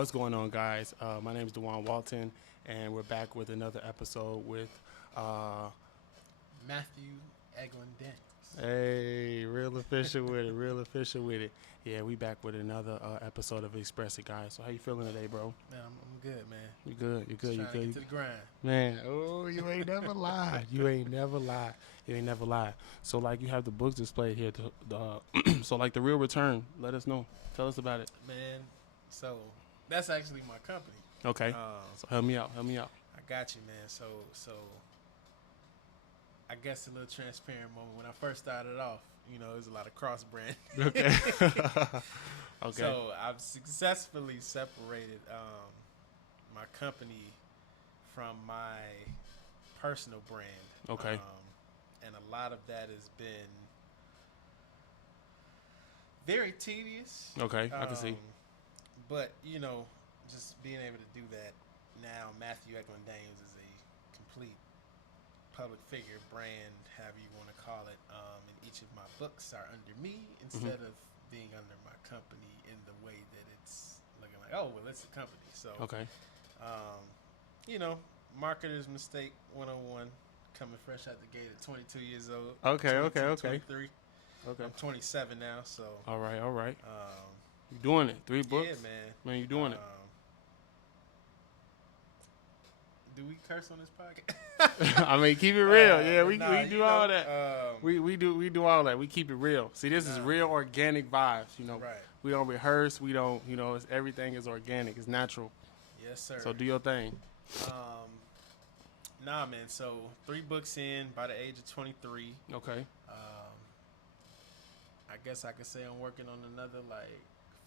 What's going on, guys? My name is Dewan Walton, and we're back with another episode with, Matthew Eglin Daniels. hey, real official with it, real official with it. Yeah, we back with another episode of Xxpress It, guys. So how you feeling today, bro? Man, I'm good, man. You good? You good? Just You trying to good? get to the grind. Man, oh, you ain't never lied. You ain't never lied. You ain't never lied. So, like, you have the books displayed here. So, like, The Real Return. Let us know. Tell us about it. Man, so that's actually my company. Okay. So help me out. Help me out. I got you, man. So I guess a little transparent moment. When I first started off, there was a lot of cross brand. Okay. Okay. So I've successfully separated my company from my personal brand. Okay. And a lot of that has been very tedious. Okay. I can see. But, just being able to do that now, Matthew Eglin Daniels is a complete public figure, brand, however you want to call it. And each of my books are under me instead of being under my company in the way that it's looking like, oh, well, it's a company. So, Okay. Marketer's Mistake 101, coming fresh out the gate at 22 years old. Okay. 22, Okay. 23. Okay. I'm 27 now, so. All right. You doing it? 3 books? Yeah, man. Man, you doing it. Do we curse on this podcast? I mean, keep it real. Yeah, we do all know, that. We do all that. We keep it real. See, this is real organic vibes. Right. We don't rehearse. We don't. Everything is organic. It's natural. Yes, sir. So do your thing. Nah, man. So 3 books in by the age of 23. Okay. I guess I could say I'm working on another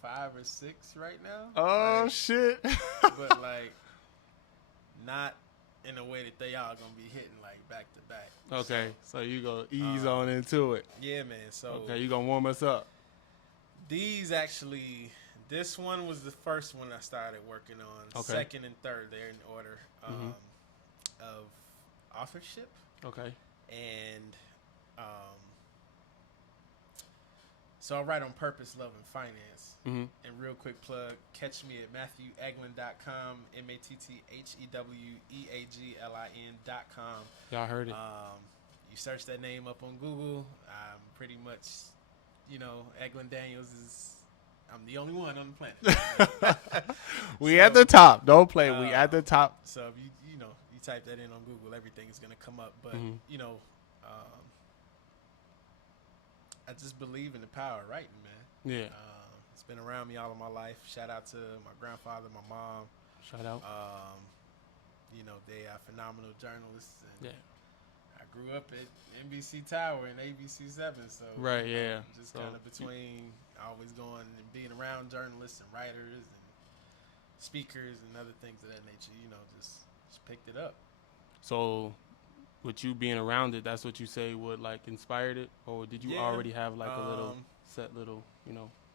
5 or 6 right now. Oh shit. But not in a way that they all gonna be hitting back to back. Okay. So you go ease on into it. Yeah, man. So Okay, you gonna warm us up. This one was the first one I started working on. Okay. Second and third, they're in order of authorship. Okay. And so I write on purpose, love, and finance. Mm-hmm. And real quick plug, catch me at MatthewEglin.com, MatthewEaglin.com. Y'all heard it. You search that name up on Google. I'm pretty much, Eglin Daniels I'm the only one on the planet. We at the top. Don't play. We at the top. So if you type that in on Google, everything is gonna come up. But I just believe in the power of writing, man. Yeah. It's been around me all of my life. Shout out to my grandfather, my mom. Shout out. They are phenomenal journalists. And Yeah. I grew up at NBC Tower and ABC7, so Right. Yeah. just kind of between always going and being around journalists and writers and speakers and other things of that nature. Just picked it up. So, with you being around it, that's what you say would inspired it, or did you already have a little set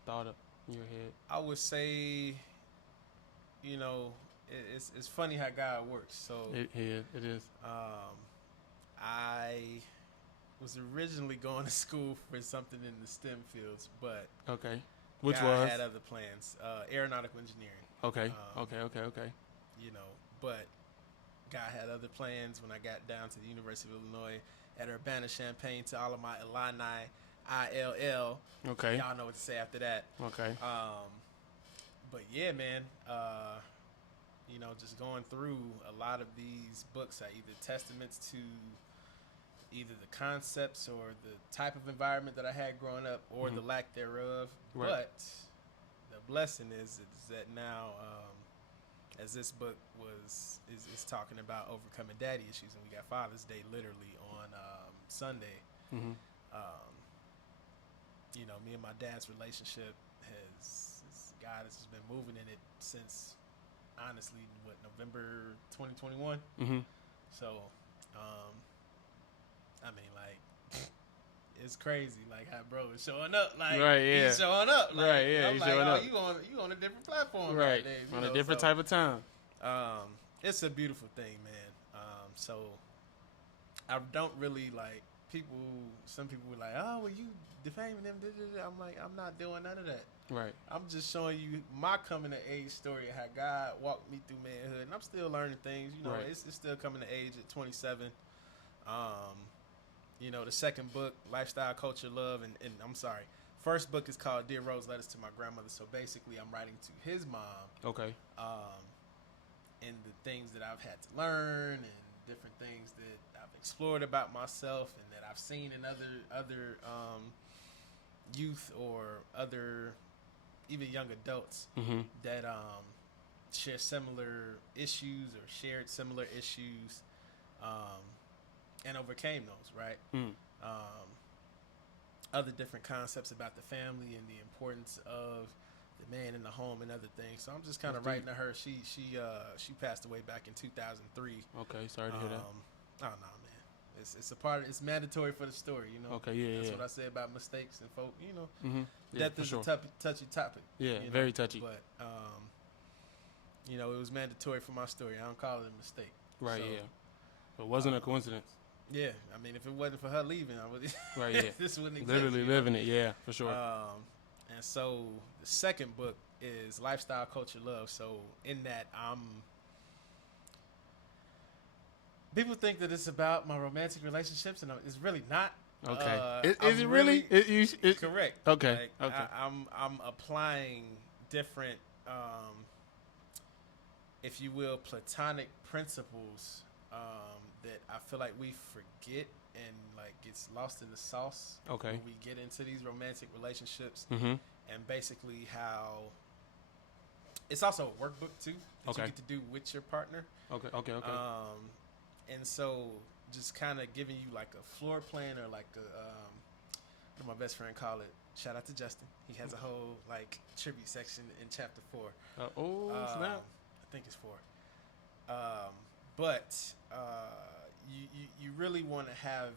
thought up in your head? I would say, it's funny how God works. So It is. I was originally going to school for something in the STEM fields, but Okay. Which God was? had other plans. Aeronautical engineering. Okay. Um, Okay. But God had other plans when I got down to the University of Illinois at Urbana-Champaign. To all of my Illini, ILL. Okay. Y'all know what to say after that. Okay. But yeah, man, just going through a lot of these books are either testaments to either the concepts or the type of environment that I had growing up or the lack thereof. Right. But the blessing is that now, as this book is talking about overcoming daddy issues, and we got Father's Day literally on Sunday. Mm-hmm. Me and my dad's relationship God has just been moving in it since, honestly, November 2021. Mm-hmm. So, it's crazy, how bro is showing up, right, yeah. he's showing up, right, yeah, I'm he's like, showing up. You on a different platform, Right, there, on a different type of time. It's a beautiful thing, man. So I don't really some people were like, oh, well, you defaming them. I'm like, I'm not doing none of that. Right. I'm just showing you my coming of age story, how God walked me through manhood, and I'm still learning things. You know, Right. it's still coming to age at 27. You know, the second book, Lifestyle, Culture, Love, and I'm sorry, first book is called Dear Rose, Letters to My Grandmother. So basically, I'm writing to his mom. Okay. And the things that I've had to learn, and different things that I've explored about myself, and that I've seen in other youth or other even young adults that share similar issues or shared similar issues, and overcame those, right? Other different concepts about the family and the importance of the man in the home and other things. So I'm just kind of writing to her. She passed away back in 2003. Okay, sorry to hear that. Oh no, man. It's a part of, it's mandatory for the story, you know. Okay, yeah, That's yeah. what I say about mistakes and folk, you know. Yeah, Death for is sure. a touchy topic. Yeah, you know? very touchy. But you know, it was mandatory for my story. I don't call it a mistake. Right, So, yeah. It wasn't a coincidence. Yeah, I mean, if it wasn't for her leaving, I would. Right, yeah. This wouldn't exist. Literally you know? living it, yeah, for sure. And so the second book is Lifestyle, Culture, Love. So in that, people think that it's about my romantic relationships, and it's really not. Okay. Is it really? Correct. Okay. Like, Okay. I'm applying different, if you will, platonic principles that I feel like we forget and like gets lost in the sauce. Okay. When we get into these romantic relationships, Mm-hmm. and basically how it's also a workbook too that Okay. you get to do with your partner. Okay. And so just kind of giving you like a floor plan or like a what my best friend call it. Shout out to Justin. He has a whole like tribute section in chapter 4. Snap. I think it's 4. But you really want to have,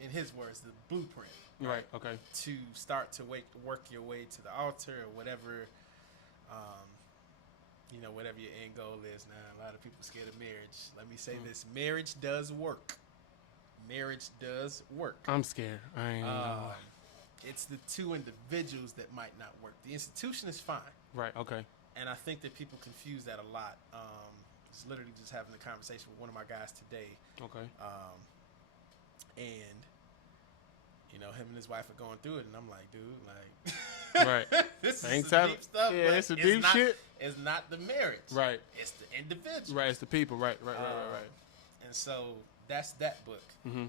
in his words, the blueprint. Right. Okay. To start to work your way to the altar or whatever, you know, whatever your end goal is. Now, a lot of people scared of marriage. Let me say this: marriage does work. Marriage does work. I'm scared. I ain't gonna lie. It's the two individuals that might not work. The institution is fine. Right. Okay. And I think that people confuse that a lot. I was literally just having a conversation with one of my guys today. Okay. And you know, him and his wife are going through it, and I'm like, dude, like, Right. this Ain't is some time- deep stuff. yeah, but it's some deep not, shit. It's not the marriage. Right. It's the individual. Right. It's the people. Right. Right. And so that's that book. Mm-hmm.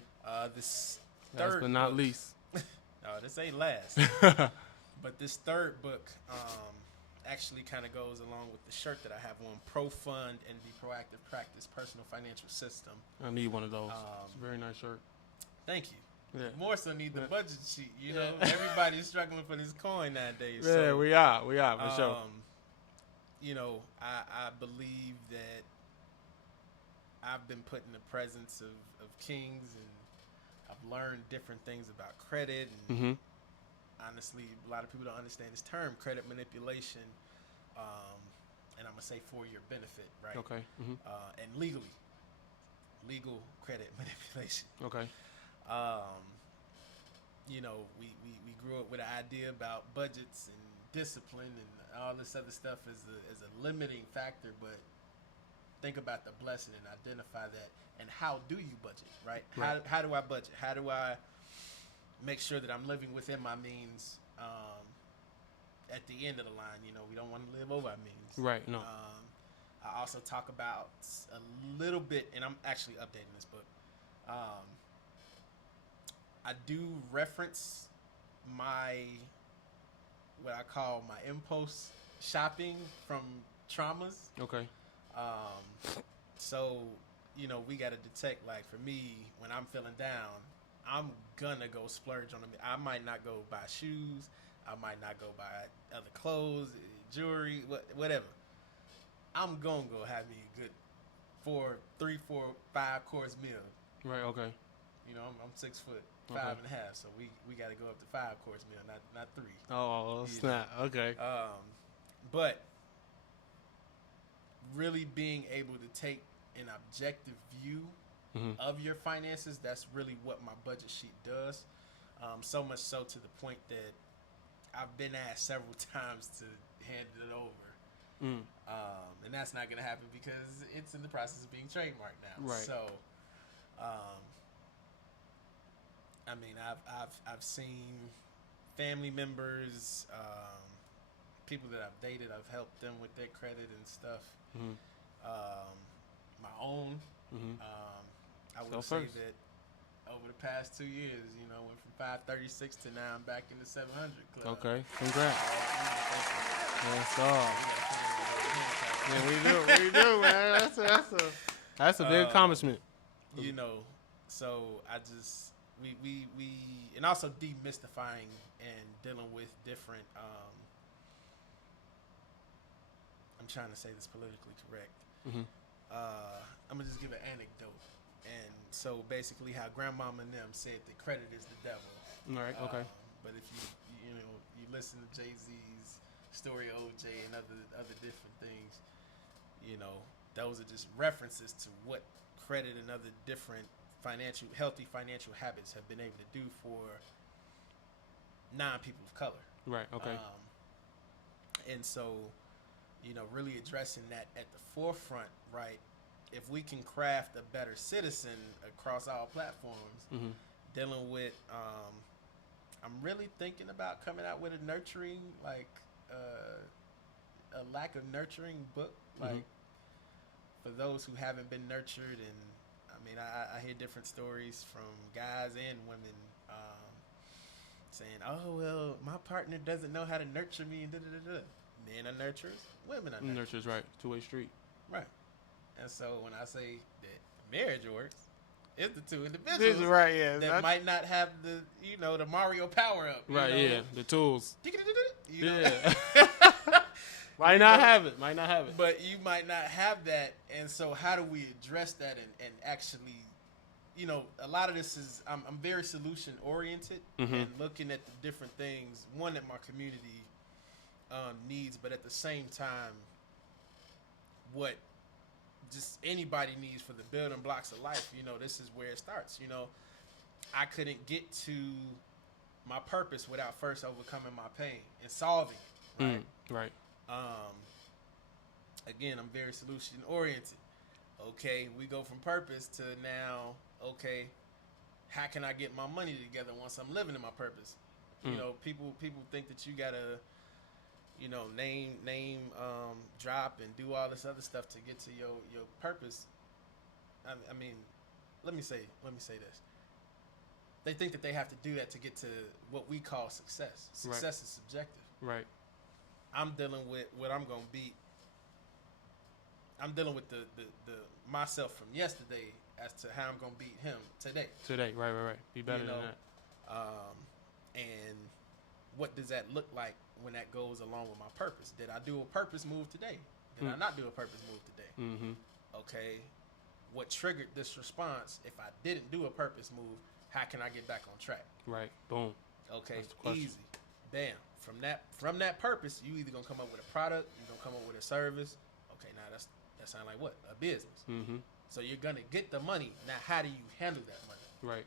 This Last third but not book, least. no, this ain't last. But this third book actually kind of goes along with the shirt that I have on: Pro Fund and the Proactive Practice Personal Financial System. I need one of those. It's a very nice shirt. Thank you. Yeah. More so need the Yeah. budget sheet. You know, Yeah. everybody's struggling for this coin nowadays. Yeah, so, we are for sure. You know, I believe that I've been put in the presence of kings, and I've learned different things about credit. And Mm-hmm. honestly, a lot of people don't understand this term, credit manipulation. And I'm gonna say for your benefit, right? Okay. Mm-hmm. And legal credit manipulation. Okay. You know, we grew up with an idea about budgets and discipline and all this other stuff as a limiting factor, but think about the blessing and identify that. And how do you budget, right? Right. How do I budget? How do I make sure that I'm living within my means at the end of the line? You know, we don't want to live over our means. Right. No. I also talk about a little bit, and I'm actually updating this book. I do reference what I call my impulse shopping from traumas. Okay. So, you know, we got to detect, like, for me, when I'm feeling down, I'm gonna go splurge on them. I might not go buy shoes. I might not go buy other clothes, jewelry, whatever. I'm gonna go have me a good 3, 4, 5 course meal. Right. Okay. You know, I'm 6 foot, Okay. 5 and a half, so we got to go up to 5 course meal, not 3. Oh snap. Okay. But really being able to take an objective view Mm-hmm. of your finances, that's really what my budget sheet does. So much so to the point that I've been asked several times to hand it over. And that's not going to happen because it's in the process of being trademarked now. Right. So, I mean, I've seen family members, people that I've dated. I've helped them with their credit and stuff. My own. I would say that over the past 2 years, went from 536 to now I'm back in the 700 club. Okay, congrats. That's all. Yeah, we do, man. That's a big accomplishment. So I just we and also demystifying and dealing with different. I'm trying to say this politically correct. I'm gonna just give an anecdote. And so basically, how Grandmama and them said that credit is the devil. All right. Okay. But if you listen to Jay-Z's story, OJ, and other different things, those are just references to what credit and other different healthy financial habits have been able to do for non-people of color. Right. Okay. And so, really addressing that at the forefront, right? If we can craft a better citizen across all platforms, dealing with, I'm really thinking about coming out with a nurturing, like a lack of nurturing book, like for those who haven't been nurtured. And I mean, I hear different stories from guys and women saying, "Oh well, my partner doesn't know how to nurture me," and Men are nurturers, women are nurturers. Right. Two-way street. Right. And so when I say that marriage works, it's the two individuals right, yeah, that might not have the the Mario power up. Right, yeah, the tools. Yeah. Might not have it. But you might not have that. And so how do we address that and actually, a lot of this is, I'm very solution oriented and looking at the different things, one that my community needs, but at the same time, what just anybody needs for the building blocks of life. This is where it starts. I couldn't get to my purpose without first overcoming my pain and solving it. Right. Right. Again, I'm very solution oriented. Okay, we go from purpose to now, okay, how can I get my money together once I'm living in my purpose? People think that you gotta, name, drop and do all this other stuff to get to your purpose. I mean, let me say this. They think that they have to do that to get to what we call success. Success is subjective. Right. I'm dealing with what I'm gonna be. I'm dealing with the myself from yesterday as to how I'm gonna beat him today. Right. Be better than that. And what does that look like when that goes along with my purpose? Did I do a purpose move today? Did I not do a purpose move today? Okay. What triggered this response? If I didn't do a purpose move, how can I get back on track? Right. Boom. Okay. Easy. Bam. From that purpose, you either gonna come up with a product, you're gonna come up with a service. Okay, now that sounds like what? A business. So you're gonna get the money. Now, how do you handle that money? Right.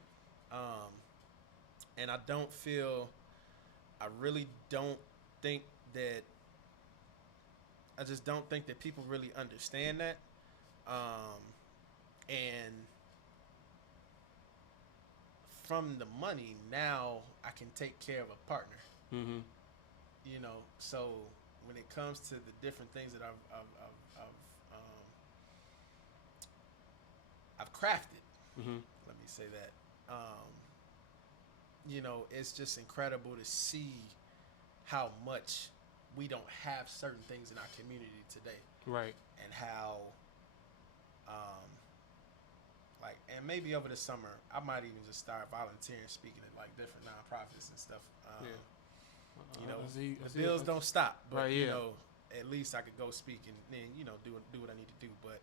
And I really don't think that. I just don't think that people really understand that. And from the money, now I can take care of a partner. So when it comes to the different things that I've crafted, let me say that, it's just incredible to see how much we don't have certain things in our community today. Right. And how, and maybe over the summer, I might even just start volunteering, speaking at like different nonprofits and stuff. Bills don't stop, but right, at least I could go speak and then do what I need to do. But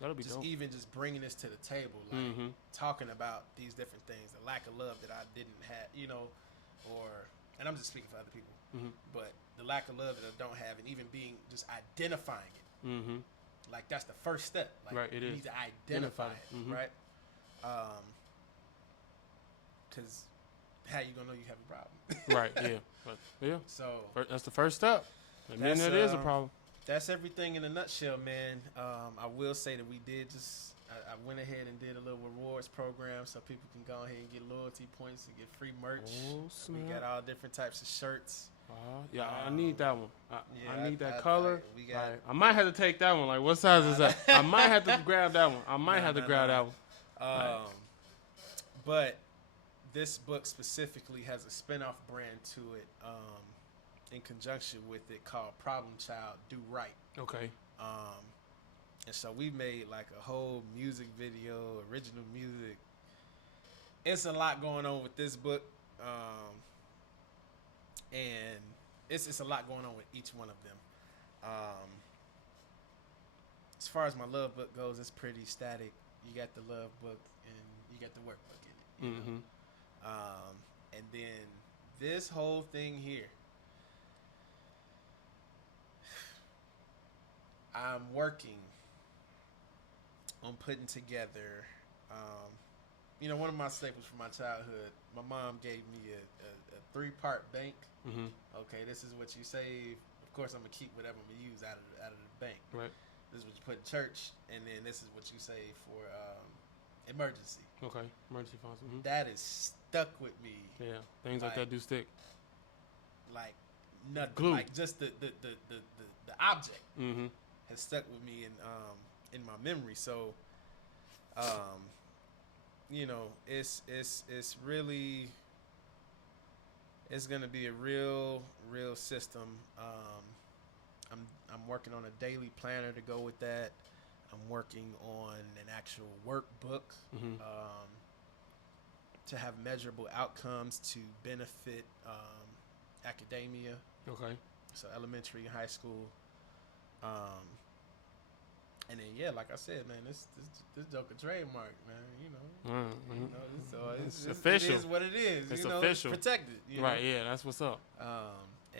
that'll be dope. Even just bringing this to the table, like talking about these different things, the lack of love that I didn't have, and I'm just speaking for other people, but the lack of love that I don't have, and even just identifying it, like that's the first step. Like, right, it you is. need to identify it, right? Because how you gonna know you have a problem? Right. Yeah. But yeah, So that's the first step. And then it is a problem. that's everything in a nutshell, man. I will say that we did just. I went ahead and did a little rewards program so people can go ahead and get loyalty points and get free merch. Oh, We snap. got all different types of shirts. Yeah, I need that one. Yeah, I need that color. we got. Like, I might have to take that one. Like, what size is that? I might have to grab that one. I might have to grab that one. But this book specifically has a spinoff brand to it, in conjunction with it, called Problem Child Do Right. Okay. And so we made like a whole music video, original music. It's a lot going on with this book, and it's a lot going on with each one of them. As far as my love book goes, it's pretty static. You got the love book and you got the workbook in it. You know? And then this whole thing here, I'm working on putting together, one of my staples from my childhood. My mom gave me a 3-part bank. Okay, this is what you save. Of course, I'm gonna keep whatever I'm gonna use out of the bank. Right. This is what you put in church, and then this is what you save for emergency. Okay. Emergency funds. That is stuck with me. Yeah. Things like that do stick. Like nothing. Glue. Like just the object has stuck with me in my memory. So, it's really, it's gonna be a real system. I'm working on a daily planner to go with that. I'm working on an actual workbook to have measurable outcomes to benefit academia. Okay. So elementary and high school. And then like I said, man, this Joker trademark, man. So it's official. It is what it is. It's official. It's protected. Right. Yeah. That's what's up.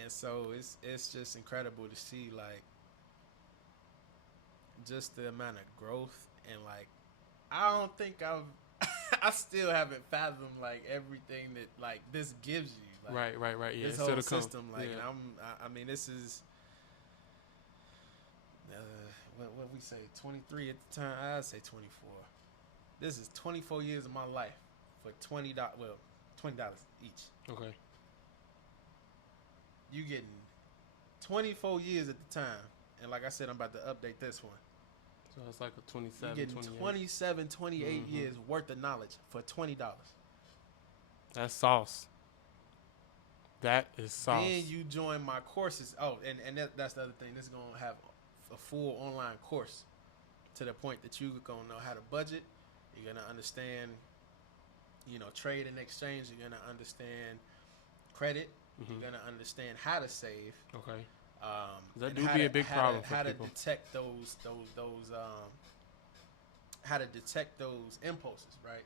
And so it's just incredible to see, like, just the amount of growth, and like I don't think I still haven't fathomed like everything that like this gives you. Like, right. Yeah. This whole system, like, I mean, this is what we say, 23 at the time. I'd say 24. This is 24 years of my life for $20. Well, $20 each. Okay. You getting 24 years at the time, and like I said, I'm about to update this one. So it's like a 27, You're getting 28. 27, 28 years worth of knowledge for $20. That's sauce. That is sauce. Then you join my courses. Oh, and that's the other thing. This is going to have a full online course to the point that you're going to know how to budget. You're going to understand, trade and exchange. You're going to understand credit. You're going to understand how to save. Okay. That do be a big problem for how people. to detect those how to detect those impulses, right?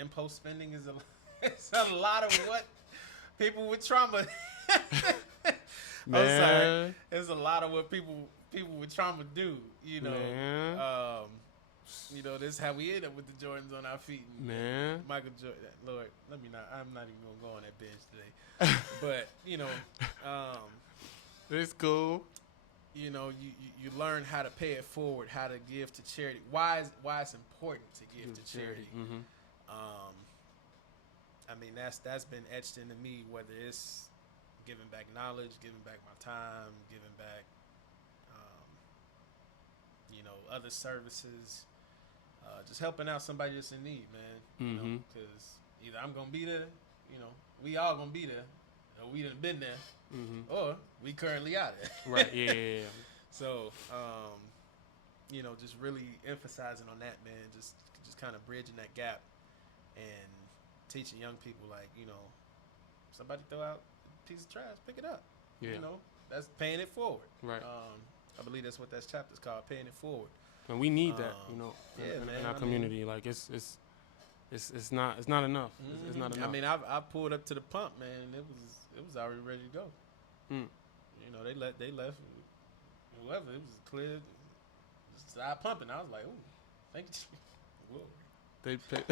Impulse spending is it's a lot of what people with trauma. Man. I'm sorry, it's a lot of what people with trauma do. Man. This is how we end up with the Jordans on our feet. And Man. Michael Jordan. Lord, I'm not even gonna go on that bench today. But it's cool. You learn how to pay it forward, how to give to charity. Why it's important to give to charity. I mean, that's been etched into me, whether it's giving back knowledge, giving back my time, giving back other services, just helping out somebody that's in need, man. Because either I'm gonna be there, we all gonna be there, or we done been there, or we currently out there. Right. Yeah. So, just really emphasizing on that, man. Just kind of bridging that gap and teaching young people, like, somebody throw out a piece of trash, pick it up. Yeah. That's paying it forward. Right. I believe that's what that chapter's called, paying it forward. And we need that, in our community. Mean, like it's not enough. It's not enough. I mean, I pulled up to the pump, man. And it was already ready to go. They left. Whoever, it was clear. Started pumping. I was like, "Ooh, thank you." Whoa. They pick,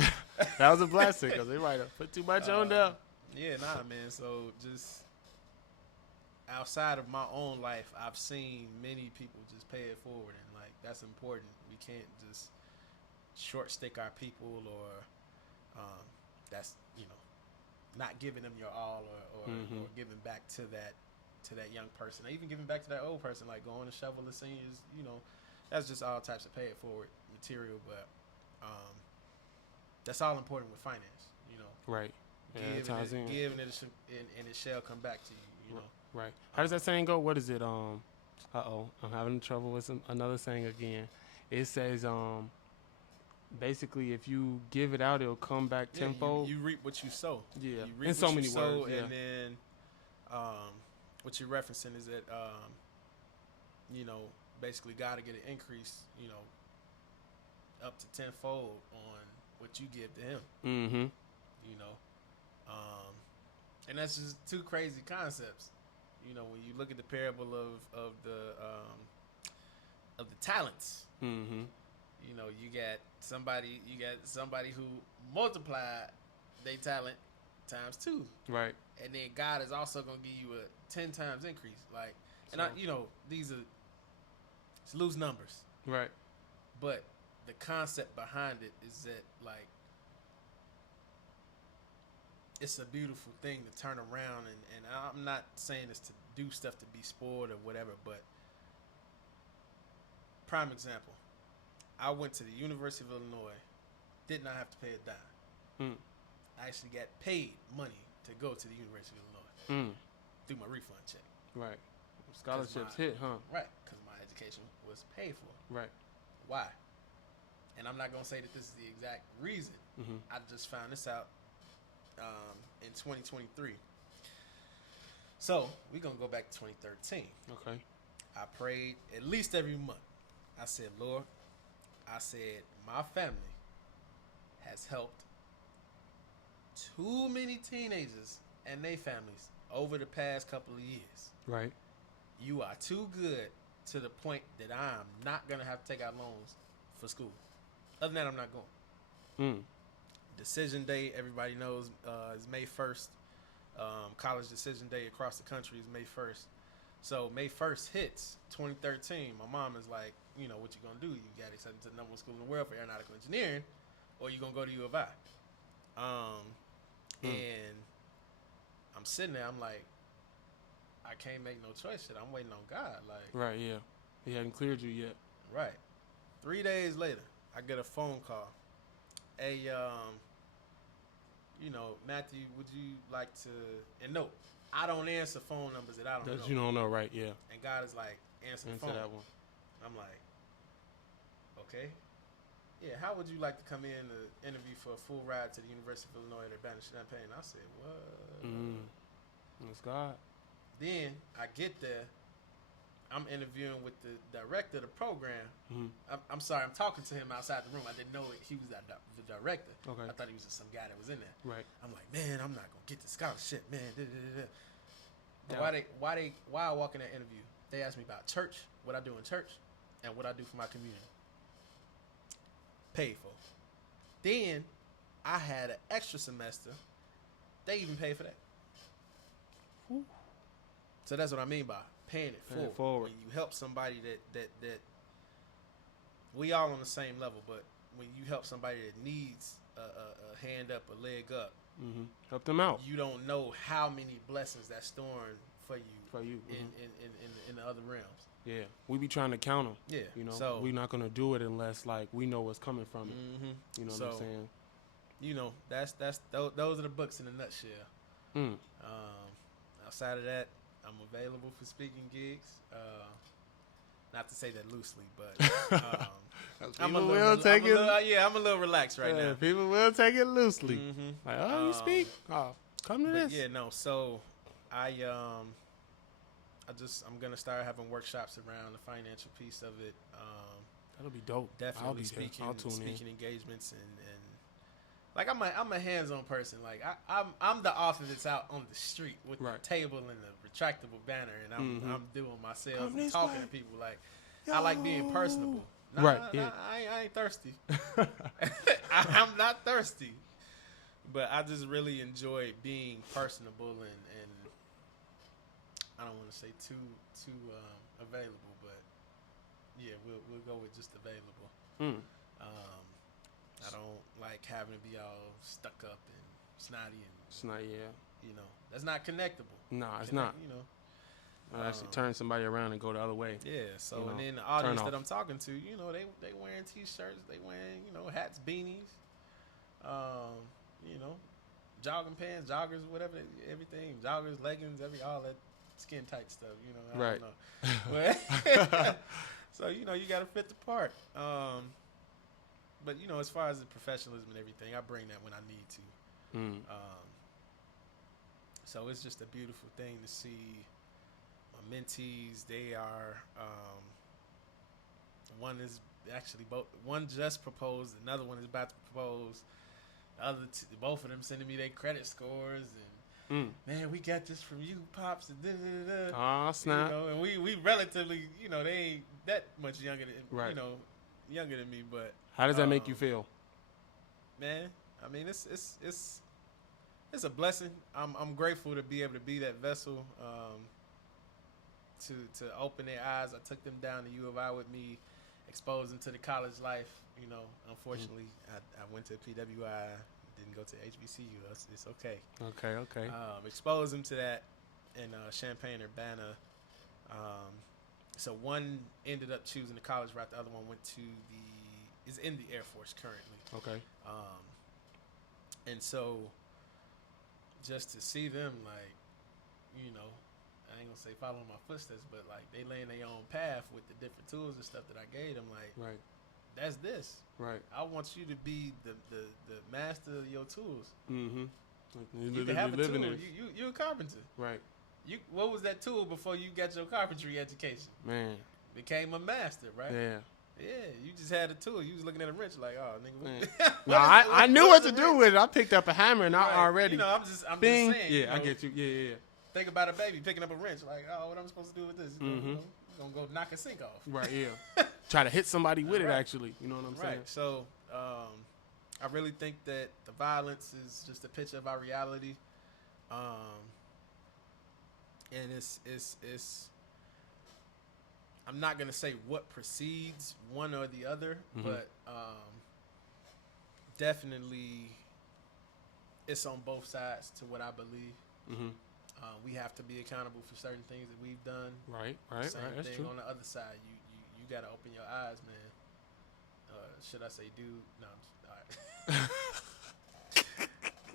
that was a blessing because they might have put too much on there. Yeah, nah, man. So just outside of my own life, I've seen many people just pay it forward, and like that's important. We can't just short stick our people, or that's not giving them your all, or giving back to that young person, or even giving back to that old person, like going to shovel the seniors. That's just all types of pay it forward material, but that's all important with finance. Right. Yeah, give and it shall come back to you. Right. How does that saying go? What is it? I'm having trouble with another saying again. It says, basically, if you give it out, it'll come back tenfold. You reap what you sow. Yeah. You reap in so many sow, words. Yeah. And then, what you're referencing is that, basically, God to get an increase, up to tenfold on what you give to Him. Mm-hmm. And that's just two crazy concepts. When you look at the parable of the talents. Mm-hmm. You got somebody who multiplied their talent times 2. Right. And then God is also gonna give you a 10 times increase. Like, and these are it's loose numbers. Right. But the concept behind it is that, like, it's a beautiful thing to turn around, and I'm not saying this to do stuff to be spoiled or whatever, but prime example, I went to the University of Illinois, did not have to pay a dime. I actually got paid money to go to the University of Illinois through my refund check. Right. Scholarships hit, huh? Right, because my education was paid for. Right. Why? And I'm not going to say that this is the exact reason. I just found this out in 2023. So we're going to go back to 2013. Okay. I prayed at least every month. I said, Lord, my family has helped too many teenagers and their families over the past couple of years. Right. You are too good to the point that I'm not going to have to take out loans for school. Other than that, I'm not going. Decision day, everybody knows, is May 1st. College decision day across the country is May 1st. So May 1st hits 2013. My mom is like, what you gonna do? You got accepted to the number one school in the world for aeronautical engineering, or you gonna go to U of I? And I'm sitting there. I'm like, I can't make no choice. Shit, I'm waiting on God. Like, right, yeah, He hadn't cleared you yet. Right. 3 days later, I get a phone call. Hey, Matthew, would you like to? And no, I don't answer phone numbers that I don't know. You don't know, right? Yeah. And God is like, answer the phone. That one. I'm like, okay. Yeah, how would you like to come in to interview for a full ride to the University of Illinois at Urbana-Champaign? I said, what? That's God. Then I get there. I'm interviewing with the director of the program. I'm sorry, I'm talking to him outside the room. I didn't know he was the director. Okay. I thought he was just some guy that was in there. Right. I'm like, man, I'm not gonna get the scholarship, man. Why I walk in that interview? They asked me about church, what I do in church, and what I do for my community. Paid for. Then I had an extra semester. They even paid for that. Whew. So that's what I mean by paying it forward. When you help somebody that we all on the same level, but when you help somebody that needs a hand up, a leg up, help them out. You don't know how many blessings that's storing for you in the other realms. Yeah, we be trying to count them. Yeah, so we're not gonna do it unless like we know what's coming from it. You know what I'm saying? Those are the books in a nutshell. Outside of that, I'm available for speaking gigs. Not to say that loosely, but I'm a little relaxed right now. People will take it loosely. Like, oh, you speak? Oh, come to this. Yeah, no. So I'm gonna start having workshops around the financial piece of it. That'll be dope. Definitely speaking engagements and like I'm a hands-on person. Like I'm the author that's out on the street with the table and the retractable banner, and I'm doing my sales and talking to people. Like I like being personable. Nah, Right, nah, yeah. I ain't thirsty. I'm not thirsty. But I just really enjoy being personable and I don't want to say too available, but yeah, we'll go with just available. Mm. I don't like having to be all stuck up and snotty and It's not, yeah. That's not connectable. Nah, it's not. I actually turn somebody around and go the other way. Yeah. So You know, and then the audience turn that off. I'm talking to, they wearing t-shirts, they wearing hats, beanies, jogging pants, joggers, whatever, everything, joggers, leggings, all that skin tight stuff. I Right. don't know. But so you got to fit the part. But as far as the professionalism and everything, I bring that when I need to. Mm. So it's just a beautiful thing to see my mentees. They are one is actually one just proposed, another one is about to propose. The other both of them sending me their credit scores and man, we got this from you, pops, and da. Oh, snap. And we relatively, they ain't that much younger than Right. younger than me, but How does that make you feel? man, I mean it's a blessing. I'm grateful to be able to be that vessel to open their eyes. I took them down to U of I with me, exposed them to the college life. Unfortunately, I went to PWI, didn't go to HBCU. It's okay. Okay. Exposed them to that in Champaign-Urbana. So one ended up choosing the college route. The other one went to is in the Air Force currently. Okay. And so just to see them, like, I ain't gonna say following my footsteps, but like they laying their own path with the different tools and stuff that I gave them. Like, Right. that's this. Right. I want you to be the master of your tools. Mm-hmm. You can have a tool. You a carpenter. Right. What was that tool before you got your carpentry education? Man. Became a master, right? Yeah. Yeah, you just had a tool. You was looking at a wrench like, oh, nigga. No, I knew what to do with it. I picked up a hammer and I already. I'm just Bing. saying. Yeah, I get you. Yeah. Think about a baby picking up a wrench, like, oh, what am I supposed to do with this? You gonna go knock a sink off. Right, yeah. Try to hit somebody with it, actually. You know what I'm saying? Right. So, I really think that the violence is just a picture of our reality. And it's I'm not gonna say what precedes one or the other, but definitely it's on both sides to what I believe. Mm-hmm. We have to be accountable for certain things that we've done. Right. Same That's thing true. on the other side. You got to open your eyes, man. Should I say dude? No, I'm just, all right.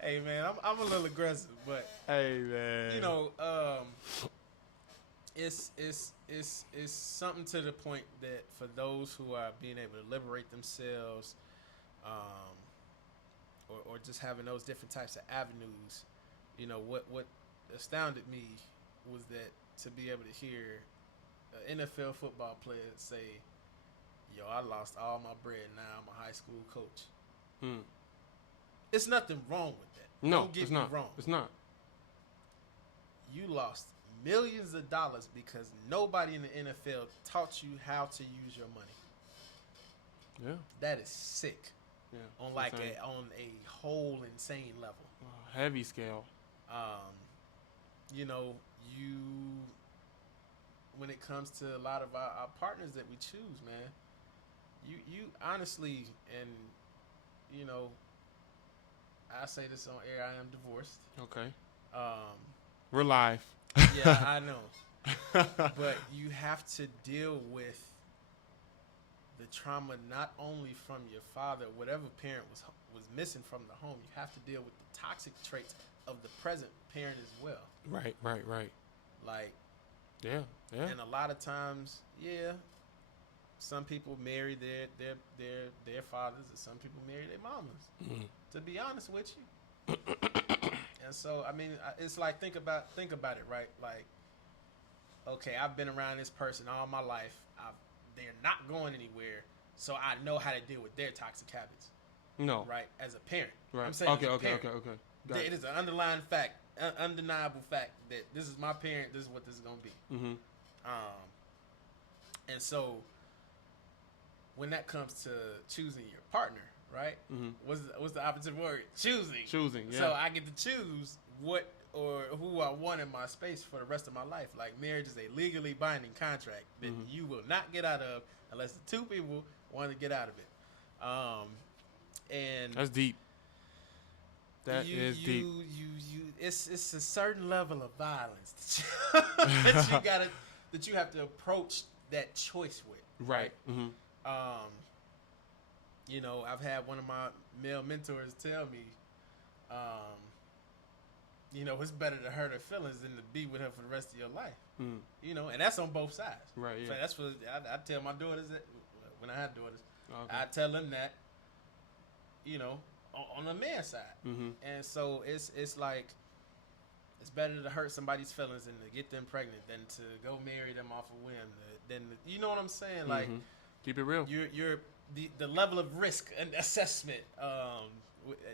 Hey, man, I'm a little aggressive, but Hey, man. it's something to the point that for those who are being able to liberate themselves, or just having those different types of avenues, what astounded me was that to be able to hear an NFL football player say, yo, I lost all my bread, now I'm a high school coach. It's nothing wrong with that. No, Don't get it's me not. wrong. It's not. You lost millions of dollars because nobody in the NFL taught you how to use your money. Yeah. That is sick. Yeah. On a whole insane level. Heavy scale. When it comes to a lot of our partners that we choose, man, you honestly, and I say this on air, I am divorced. Okay. We're live. Yeah, I know. But you have to deal with the trauma not only from your father, whatever parent was missing from the home. You have to deal with the toxic traits of the present parent as well. Right. Like, yeah. and a lot of times, some people marry their fathers, and some people marry their mamas. To be honest with you. And so, I mean, it's like think about it, right? Like, okay, I've been around this person all my life. They're not going anywhere, so I know how to deal with their toxic habits. No. Right? As a parent. Right. I'm saying Okay. It is an underlying fact, undeniable fact that this is my parent, this is what this is going to be. Mm-hmm. And so when that comes to choosing your partner, right? Mm-hmm. What's the opposite word? Choosing. Choosing. Yeah. So I get to choose what or who I want in my space for the rest of my life. Like marriage is a legally binding contract that you will not get out of unless the two people want to get out of it. And That's deep. That is deep. It's a certain level of violence that you have to approach that choice with. Right. Mm-hmm. You know, I've had one of my male mentors tell me, you know, it's better to hurt her feelings than to be with her for the rest of your life. Mm. You know, and that's on both sides. Right. Yeah. So that's what I tell my daughters that when I had daughters, Okay. I tell them that, you know, on the man's side. Mm-hmm. And so it's like it's better to hurt somebody's feelings than to get them pregnant than to go marry them off a whim. You know what I'm saying? Like, keep it real. You're the level of risk and assessment.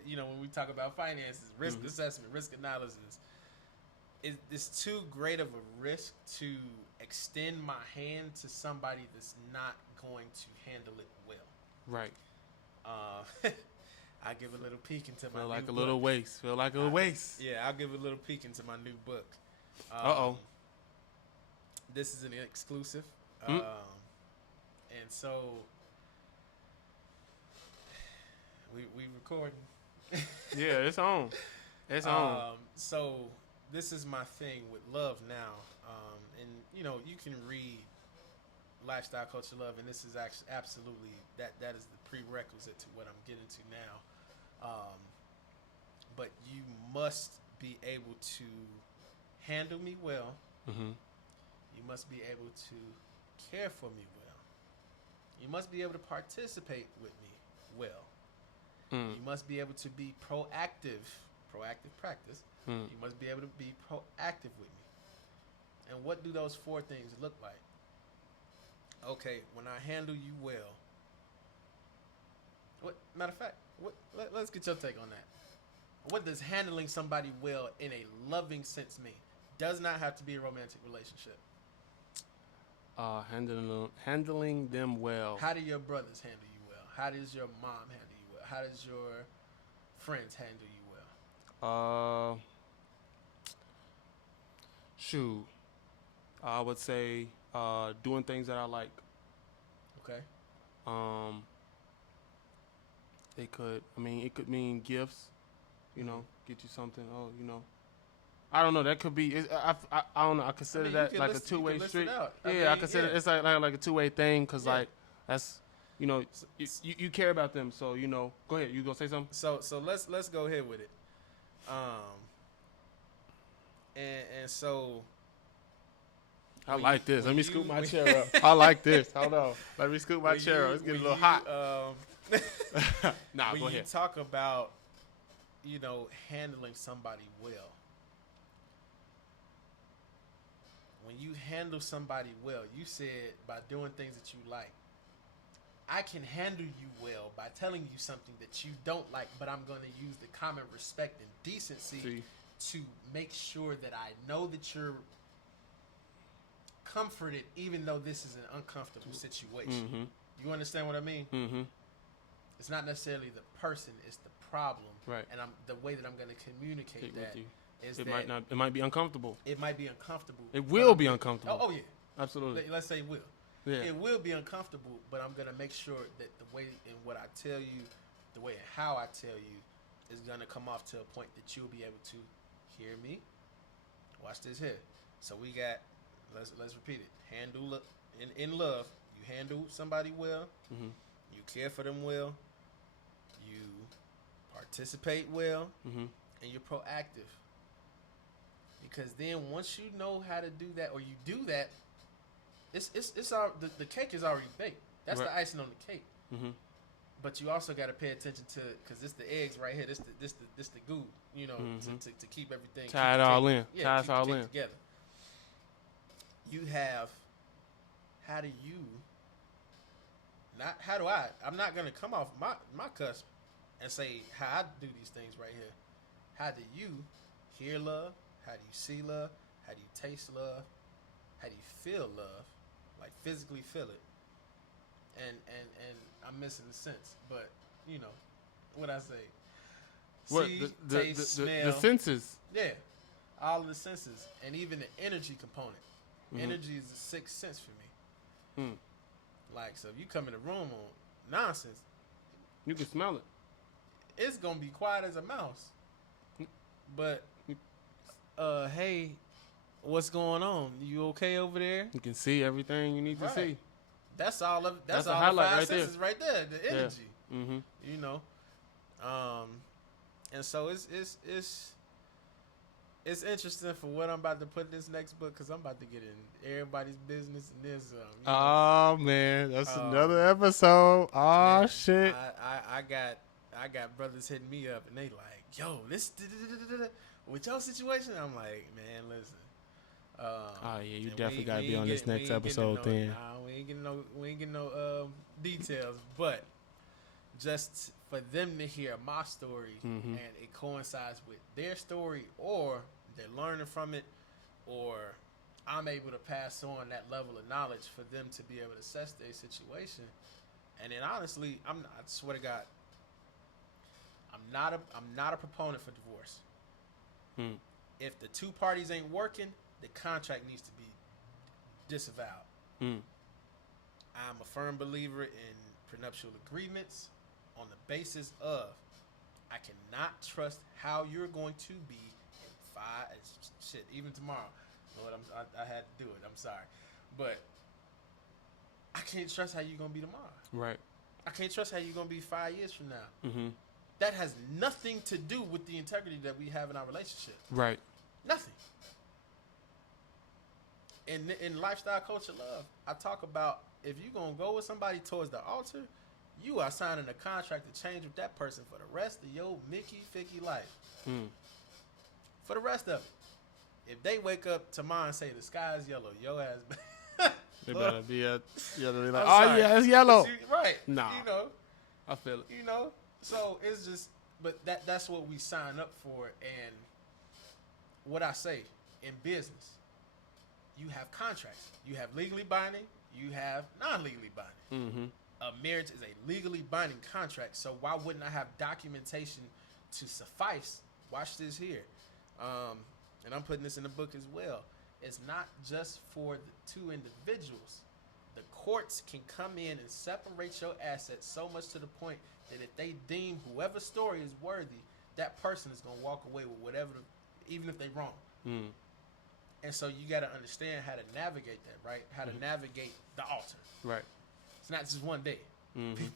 You know, when we talk about finances, risk assessment, risk analysis, it's too great of a risk to extend my hand to somebody that's not going to handle it well. Right. I give a little peek into my Feel like new a little book. waste. Feel like a waste. Yeah, I'll give a little peek into my new book. This is an exclusive. And so we recording. Yeah, it's on. It's on. So this is my thing with love now. And you know, you can read Lifestyle Culture Love, and this is actually absolutely that is the prerequisite to what I'm getting to now. But you must be able to handle me well. Mm-hmm. You must be able to care for me well. You must be able to participate with me well. You must be able to be proactive practice. You must be able to be proactive with me. And what do those four things look like? Okay, when I handle you well. Matter of fact, let's get your take on that. What does handling somebody well in a loving sense mean? Does not have to be a romantic relationship. Handling them well. How do your brothers handle you well? How does your mom handle you well? How does your friends handle you well? Shoot. I would say doing things that I like. Okay. It could mean gifts. You know, get you something. Oh, you know. I don't know. That could be. I don't know. I consider that like a two-way street. I consider it's like a two-way thing because like that's, you know, you care about them. So you know, go ahead. You gonna say something? So let's go ahead with it. And so. I like this. Let me scoop my chair up. I like this. Hold on. Let me scoop my chair up. It's getting a little hot. Nah, go ahead. When you talk about, you know, handling somebody well. When you handle somebody well, you said by doing things that you like. I can handle you well by telling you something that you don't like, but I'm going to use the common respect and decency to make sure that I know that you're comforted, even though this is an uncomfortable situation. Mm-hmm. You understand what I mean? Mm-hmm. It's not necessarily the person; it's the problem. Right. And the way that I'm going to communicate that is it might be uncomfortable. It might be uncomfortable. It will be uncomfortable. Oh yeah. Absolutely. Let's say it will. Yeah. It will be uncomfortable, but I'm going to make sure that the way in what I tell you, the way and how I tell you, is going to come off to a point that you'll be able to hear me. Watch this here. So we got. Let's repeat it. Handle in love. You handle somebody well. Mm-hmm. You care for them well. You participate well, and you're proactive. Because then once you know how to do that, or you do that, it's all the cake is already baked. That's the icing on the cake. Mm-hmm. But you also got to pay attention to because it's the eggs right here. This the goo. You know, to keep everything tie it all in. Tie it all in together. You have. How do you? Not how do I? I'm not gonna come off my cusp and say how I do these things right here. How do you hear love? How do you see love? How do you taste love? How do you feel love? Like physically feel it. and I'm missing the sense, but you know what I say. What See, taste, smell, the senses? Yeah, all of the senses, and even the energy component. Mm-hmm. Energy is the sixth sense for me. Mm. Like, so if you come in the room on nonsense, you can smell it. It's gonna be quiet as a mouse. But, hey, what's going on? You okay over there? You can see everything you need to see. That's all of that's all the five right senses right there. The energy. Yeah. Mm-hmm. You know, and so it's interesting for what I'm about to put in this next book because I'm about to get in everybody's business and this. Oh man, that's another episode. Oh man, shit! I got brothers hitting me up and they like, yo, this with your situation. I'm like, man, listen. Oh yeah, you definitely gotta be on this next episode then. Nah, we ain't getting no details, but just for them to hear my story and it coincides with their story, or they're learning from it, or I'm able to pass on that level of knowledge for them to be able to assess their situation. And then honestly, I swear to God, I'm not a proponent for divorce. If the two parties ain't working, the contract needs to be disavowed. I'm a firm believer in prenuptial agreements on the basis of I cannot trust how you're going to be in even tomorrow. Lord, I had to do it. I'm sorry. But I can't trust how you're going to be tomorrow. Right. I can't trust how you're going to be 5 years from now. Mm-hmm. That has nothing to do with the integrity that we have in our relationship. Right. Nothing. In lifestyle culture love, I talk about if you're going to go with somebody towards the altar, you are signing a contract to change with that person for the rest of your Mickey Ficky life. For the rest of it. If they wake up tomorrow and say the sky is yellow, your ass they better be like, oh yeah, it's yellow. Right. Nah. You know. I feel it. You know. So it's just, but that's what we sign up for. And what I say in business, you have contracts. You have legally binding. You have non-legally binding. A marriage is a legally binding contract. So why wouldn't I have documentation to suffice? Watch this here. And I'm putting this in the book as well. It's not just for the two individuals. The courts can come in and separate your assets so much to the point that if they deem whoever's story is worthy, that person is going to walk away with whatever, even if they're wrong. And so you got to understand how to navigate that, right? How to navigate the altar. Right. It's not just one day. People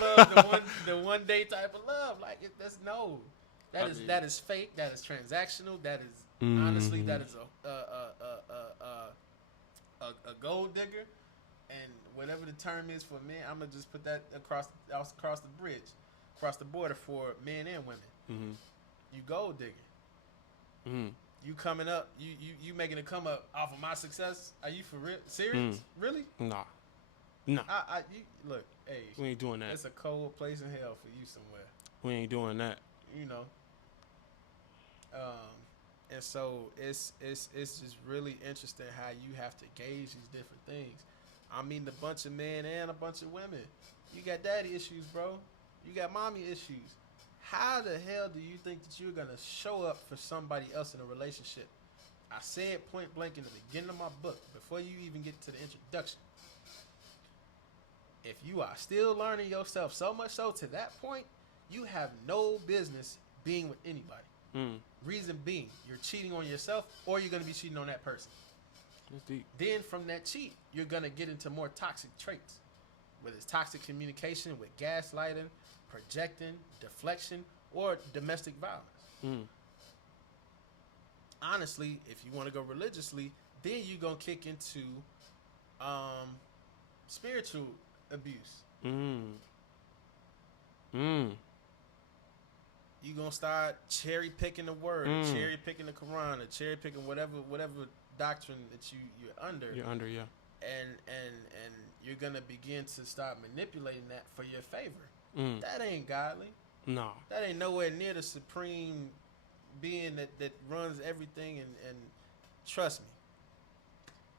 love the one day type of love. Like that is fake. That is transactional. That is honestly that is a gold digger. And whatever the term is for men, I'm gonna just put that across the bridge, across the border for men and women. You gold digging. You coming up, you making a come up off of my success? Are you for real? Serious? Really? Nah. Look, hey, we ain't doing that. It's a cold place in hell for you somewhere. We ain't doing that. You know. And so it's just really interesting how you have to gauge these different things. I'm meeting a bunch of men and a bunch of women. You got daddy issues, bro. You got mommy issues. How the hell do you think that you're going to show up for somebody else in a relationship? I said point blank in the beginning of my book, before you even get to the introduction. If you are still learning yourself so much so to that point, you have no business being with anybody. Reason being, you're cheating on yourself or you're going to be cheating on that person. That's deep. Then from that cheat, you're going to get into more toxic traits. Whether it's toxic communication with gaslighting, projecting, deflection, or domestic violence. Honestly, if you want to go religiously, then you're going to kick into spiritual abuse. You're going to start cherry picking the word, cherry picking the Quran, or cherry picking whatever doctrine that you're under. You're under, yeah. And you're going to begin to start manipulating that for your favor. That ain't godly. No. That ain't nowhere near the supreme being that runs everything. And trust me,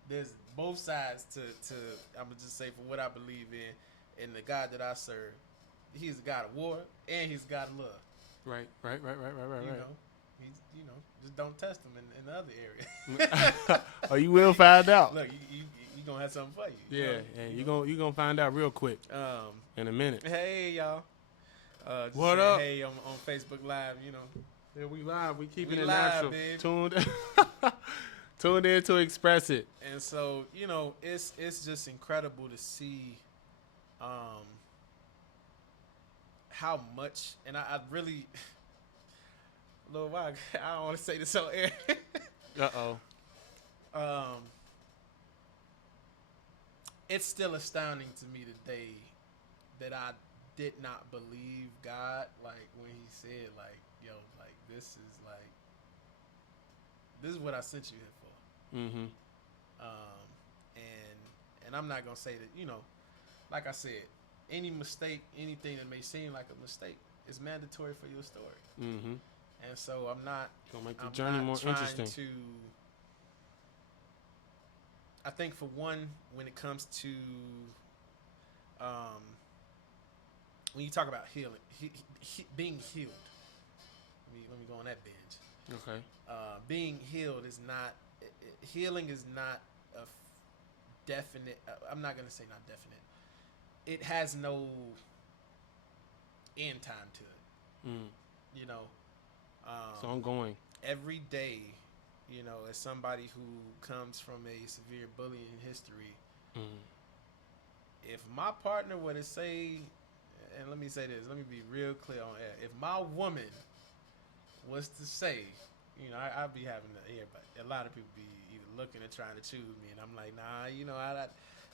there's both sides to I'm gonna just say for what I believe in, and the God that I serve, He's a God of war and He's a God of love. Right. You know, He's just don't test Him in the other area. Oh, you will find out. Look, you gonna have something for you. Yeah, you gonna find out real quick. In a minute. Hey y'all. What up? Hey on Facebook Live. Yeah, we live. We keeping it live, natural. Babe. Tuned in to express it. And so it's just incredible to see how much, and I really, Lord, why I don't want to say this on air. It's still astounding to me today that I did not believe God, like when He said, like, yo, like this is what I sent you here for. Mm-hmm. And I'm not gonna say that, like I said, any mistake, anything that may seem like a mistake is mandatory for your story. Mm-hmm. And so I'm not gonna make the journey more interesting. I think for one, when it comes to when you talk about healing, being healed. Let me go on that binge. Okay. Being healed is not. Healing is not a definite. I'm not gonna say not definite. It has no end time to it. Mm. So ongoing. Every day, as somebody who comes from a severe bullying history, if my partner were to say, and let me say this, let me be real clear on air. If my woman was to say, I'd be having to hear, but a lot of people be either looking and trying to choose me, and I'm like, nah,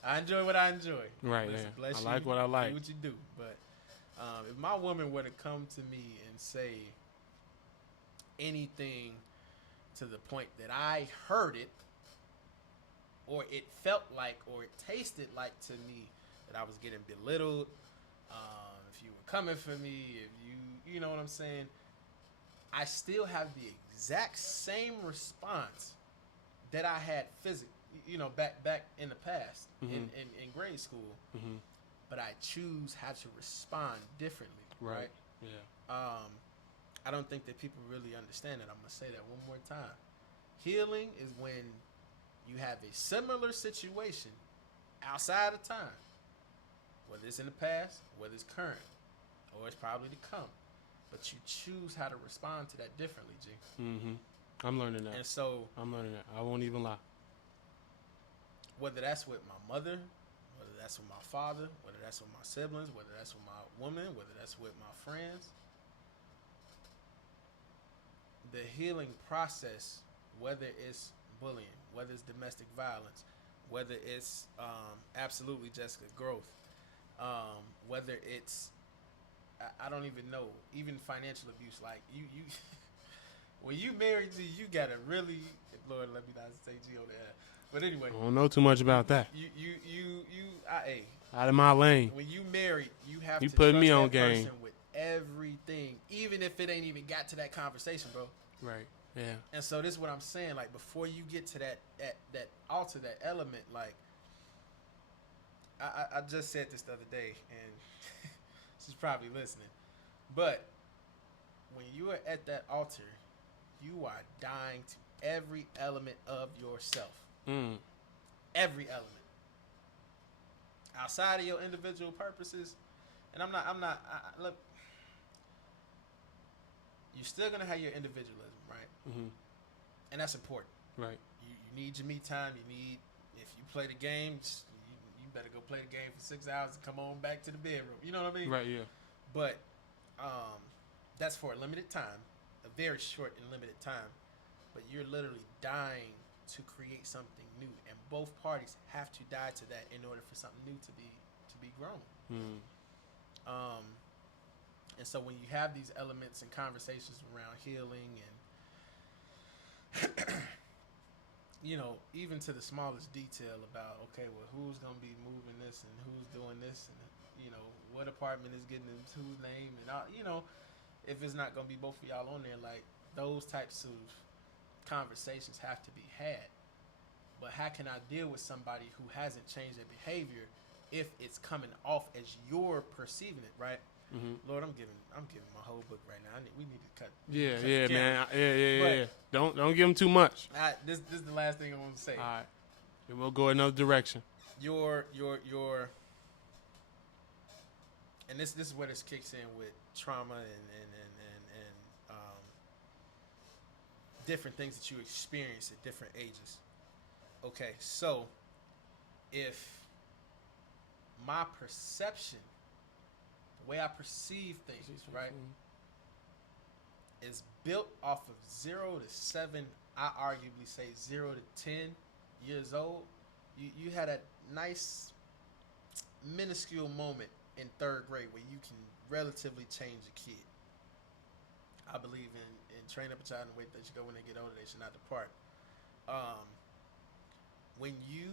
I enjoy what I enjoy. Right, bless I you, like what I like. Do what you do. But if my woman were to come to me and say anything to the point that I heard it, or it felt like, or it tasted like to me that I was getting belittled, if you were coming for me, if you know what I'm saying, I still have the exact same response that I had physically, back in the past, in grade school. Mm-hmm. But I choose how to respond differently. Right? Yeah. I don't think that people really understand it. I'm going to say that one more time. Healing is when you have a similar situation outside of time, whether it's in the past, whether it's current, or it's probably to come. But you choose how to respond to that differently, G. Mm-hmm. I'm learning that. And so I'm learning that. I won't even lie. Whether that's with my mother, whether that's with my father, whether that's with my siblings, whether that's with my woman, whether that's with my friends, the healing process, whether it's bullying, whether it's domestic violence, whether it's absolutely Jessica growth, whether it's I don't even know, even financial abuse. Like you when you married, you gotta really, Lord, let me not say G on the air. But anyway, I don't know too much about that. Out of my lane. When you married, you have to put me on that game person with everything, even if it ain't even got to that conversation, bro. Right. Yeah. And so this is what I'm saying. Like before you get to that altar, that element, like I just said this the other day, and she's probably listening. But when you are at that altar, you are dying to every element of yourself. Every element. Outside of your individual purposes, and I'm not. Look, you're still gonna have your individualism, right? Mm-hmm. And that's important. Right. You need your me time. You need, if you play the game, you better go play the game for 6 hours and come on back to the bedroom. You know what I mean? Right. Yeah. But that's for a limited time, a very short and limited time. But you're literally dying to create something new, and both parties have to die to that in order for something new to be grown. And so when you have these elements and conversations around healing and even to the smallest detail about, okay, well, who's gonna be moving this and who's doing this, and what apartment is getting into whose name, and all, if it's not gonna be both of y'all on there, like those types of conversations have to be had. But how can I deal with somebody who hasn't changed their behavior if it's coming off as you're perceiving it, right? Mm-hmm. Lord, I'm giving my whole book right now. We need to cut. Yeah, man. Yeah. Don't give them too much. This is the last thing I want to say. All right, and we'll go another direction. Your and this is where this kicks in with trauma and different things that you experience at different ages. Okay, so if my perception, the way I perceive things, right, is built off of 0 to 7, I arguably say 0 to 10 years old, you had a nice minuscule moment in 3rd grade where you can relatively change a kid. I believe in train up a child in the way that you go. When they get older, they should not depart. When you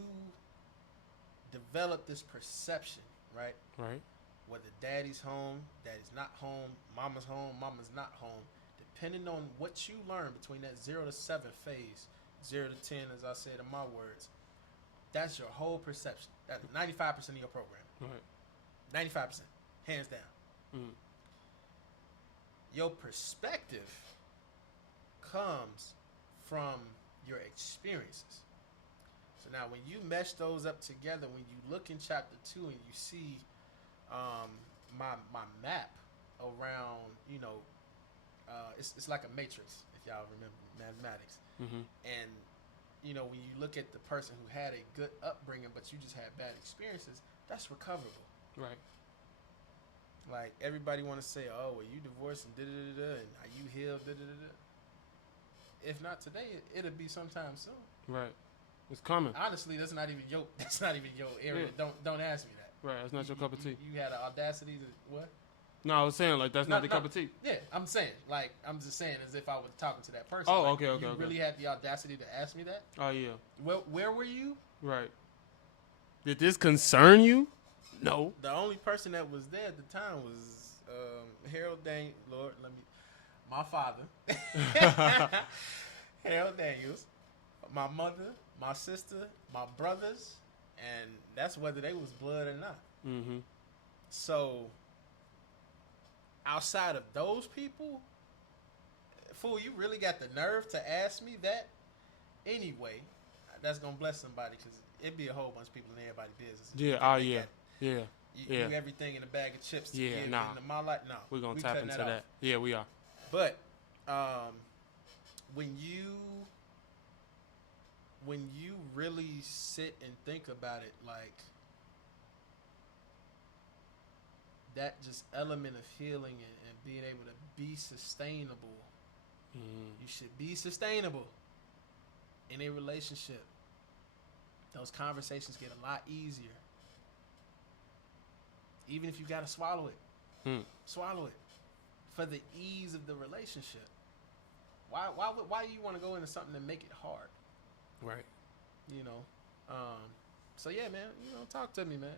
develop this perception, right? Right. Whether daddy's home, daddy's not home, mama's home, mama's not home, depending on what you learn between that 0 to 7 phase, 0 to 10, as I said in my words, that's your whole perception. That's 95% of your program. Right. 95%, hands down. Mm. Your perspective comes from your experiences. So now when you mesh those up together, when you look in chapter 2 and you see my map around, it's like a matrix, if y'all remember mathematics. Mm-hmm. And, when you look at the person who had a good upbringing, but you just had bad experiences, that's recoverable. Right. Like, everybody want to say, oh, well, you divorced and da-da-da-da, and are you healed, da-da-da-da. If not today, it'll be sometime soon. Right. It's coming. Honestly, that's not even your area. Yeah. Don't ask me that. Right, that's not your cup of tea. You had an audacity to what? No, I was saying that's not the cup of tea. Yeah, I'm saying I'm just saying as if I was talking to that person. Oh, like, okay. You really had the audacity to ask me that? Oh yeah. Well, where were you? Right. Did this concern you? No. The only person that was there at the time was Harold Daniels. Lord, my father, Harold Daniels, my mother, my sister, my brothers, and that's whether they was blood or not. Mm-hmm. So, outside of those people, fool, you really got the nerve to ask me that? Anyway, that's gonna bless somebody because it'd be a whole bunch of people in everybody's business. Yeah. Yeah. You do everything in a bag of chips to give into my life. No, we're gonna tap into that. Yeah, we are. But when you really sit and think about it, like that just element of healing and being able to be sustainable, you should be sustainable in a relationship. Those conversations get a lot easier. Even if you got to swallow it. Swallow it. For the ease of the relationship. Why do you want to go into something and make it hard? Right. So yeah, man, talk to me, man.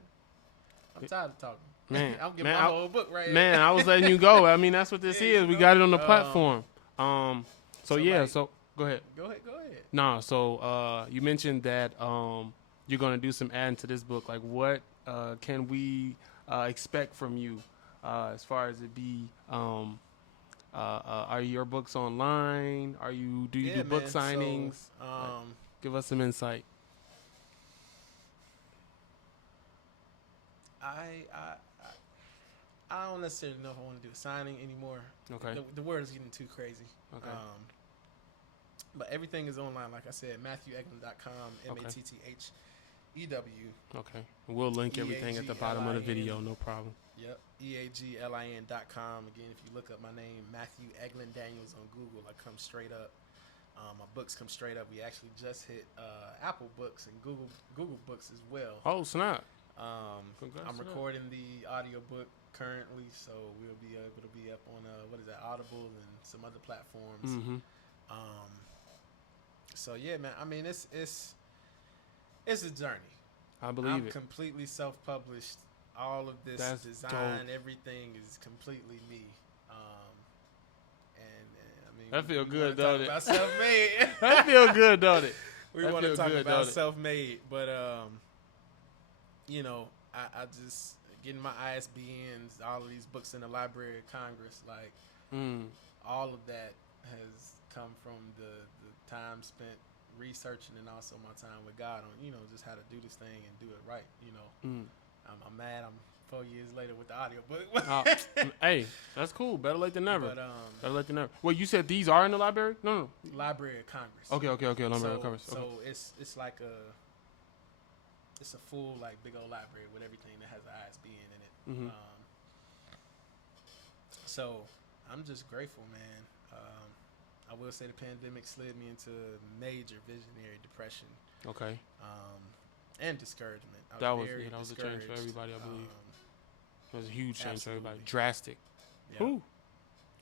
I'm tired of talking. Man, I'm giving my whole book right here. Man, I was letting you go. I mean, that's what this is. We got it on the platform. So go ahead. Go ahead. Nah, so you mentioned that you're going to do some adding to this book. Like, what can we expect from you as far as it be? Are your books online? Do you do book signings? So, give us some insight. I don't necessarily know if I want to do a signing anymore. Okay. The word is getting too crazy. Okay. But everything is online, like I said, MatthewEgland.com, MatthEW. Okay. We'll link everything at the bottom of the video, no problem. Yep. EAGLIN.com. Again, if you look up my name, Matthew Eglin Daniels on Google, I come straight up. My books come straight up. We actually just hit Apple Books and Google Books as well. Oh, snap. I'm recording the audiobook currently, so we'll be able to be up on Audible and some other platforms. Mm-hmm. So yeah, man. I mean, it's a journey. I believe I'm it. completely self-published. All of this design, everything is completely me. And I mean, that feel good, don't it? Self-made. That feel good, don't it? we want to talk about self-made, but you know, I just getting my ISBNs, all of these books in the Library of Congress, like all of that has come from the time spent researching and also my time with God on, you know, just how to do this thing and do it right. You know, I'm mad. I'm 4 years later with the audio book. Hey, that's cool. Better late than never. But, better late than never. Well, you said these are in the library? No. Library of Congress. Okay. Library of Congress. Okay. So it's like it's a full like big old library with everything that has an ISBN in it. So I'm just grateful, man. I will say the pandemic slid me into major visionary depression. Okay. And discouragement. That was a change for everybody, I believe. It was a huge change for everybody. Drastic. Yep. Ooh.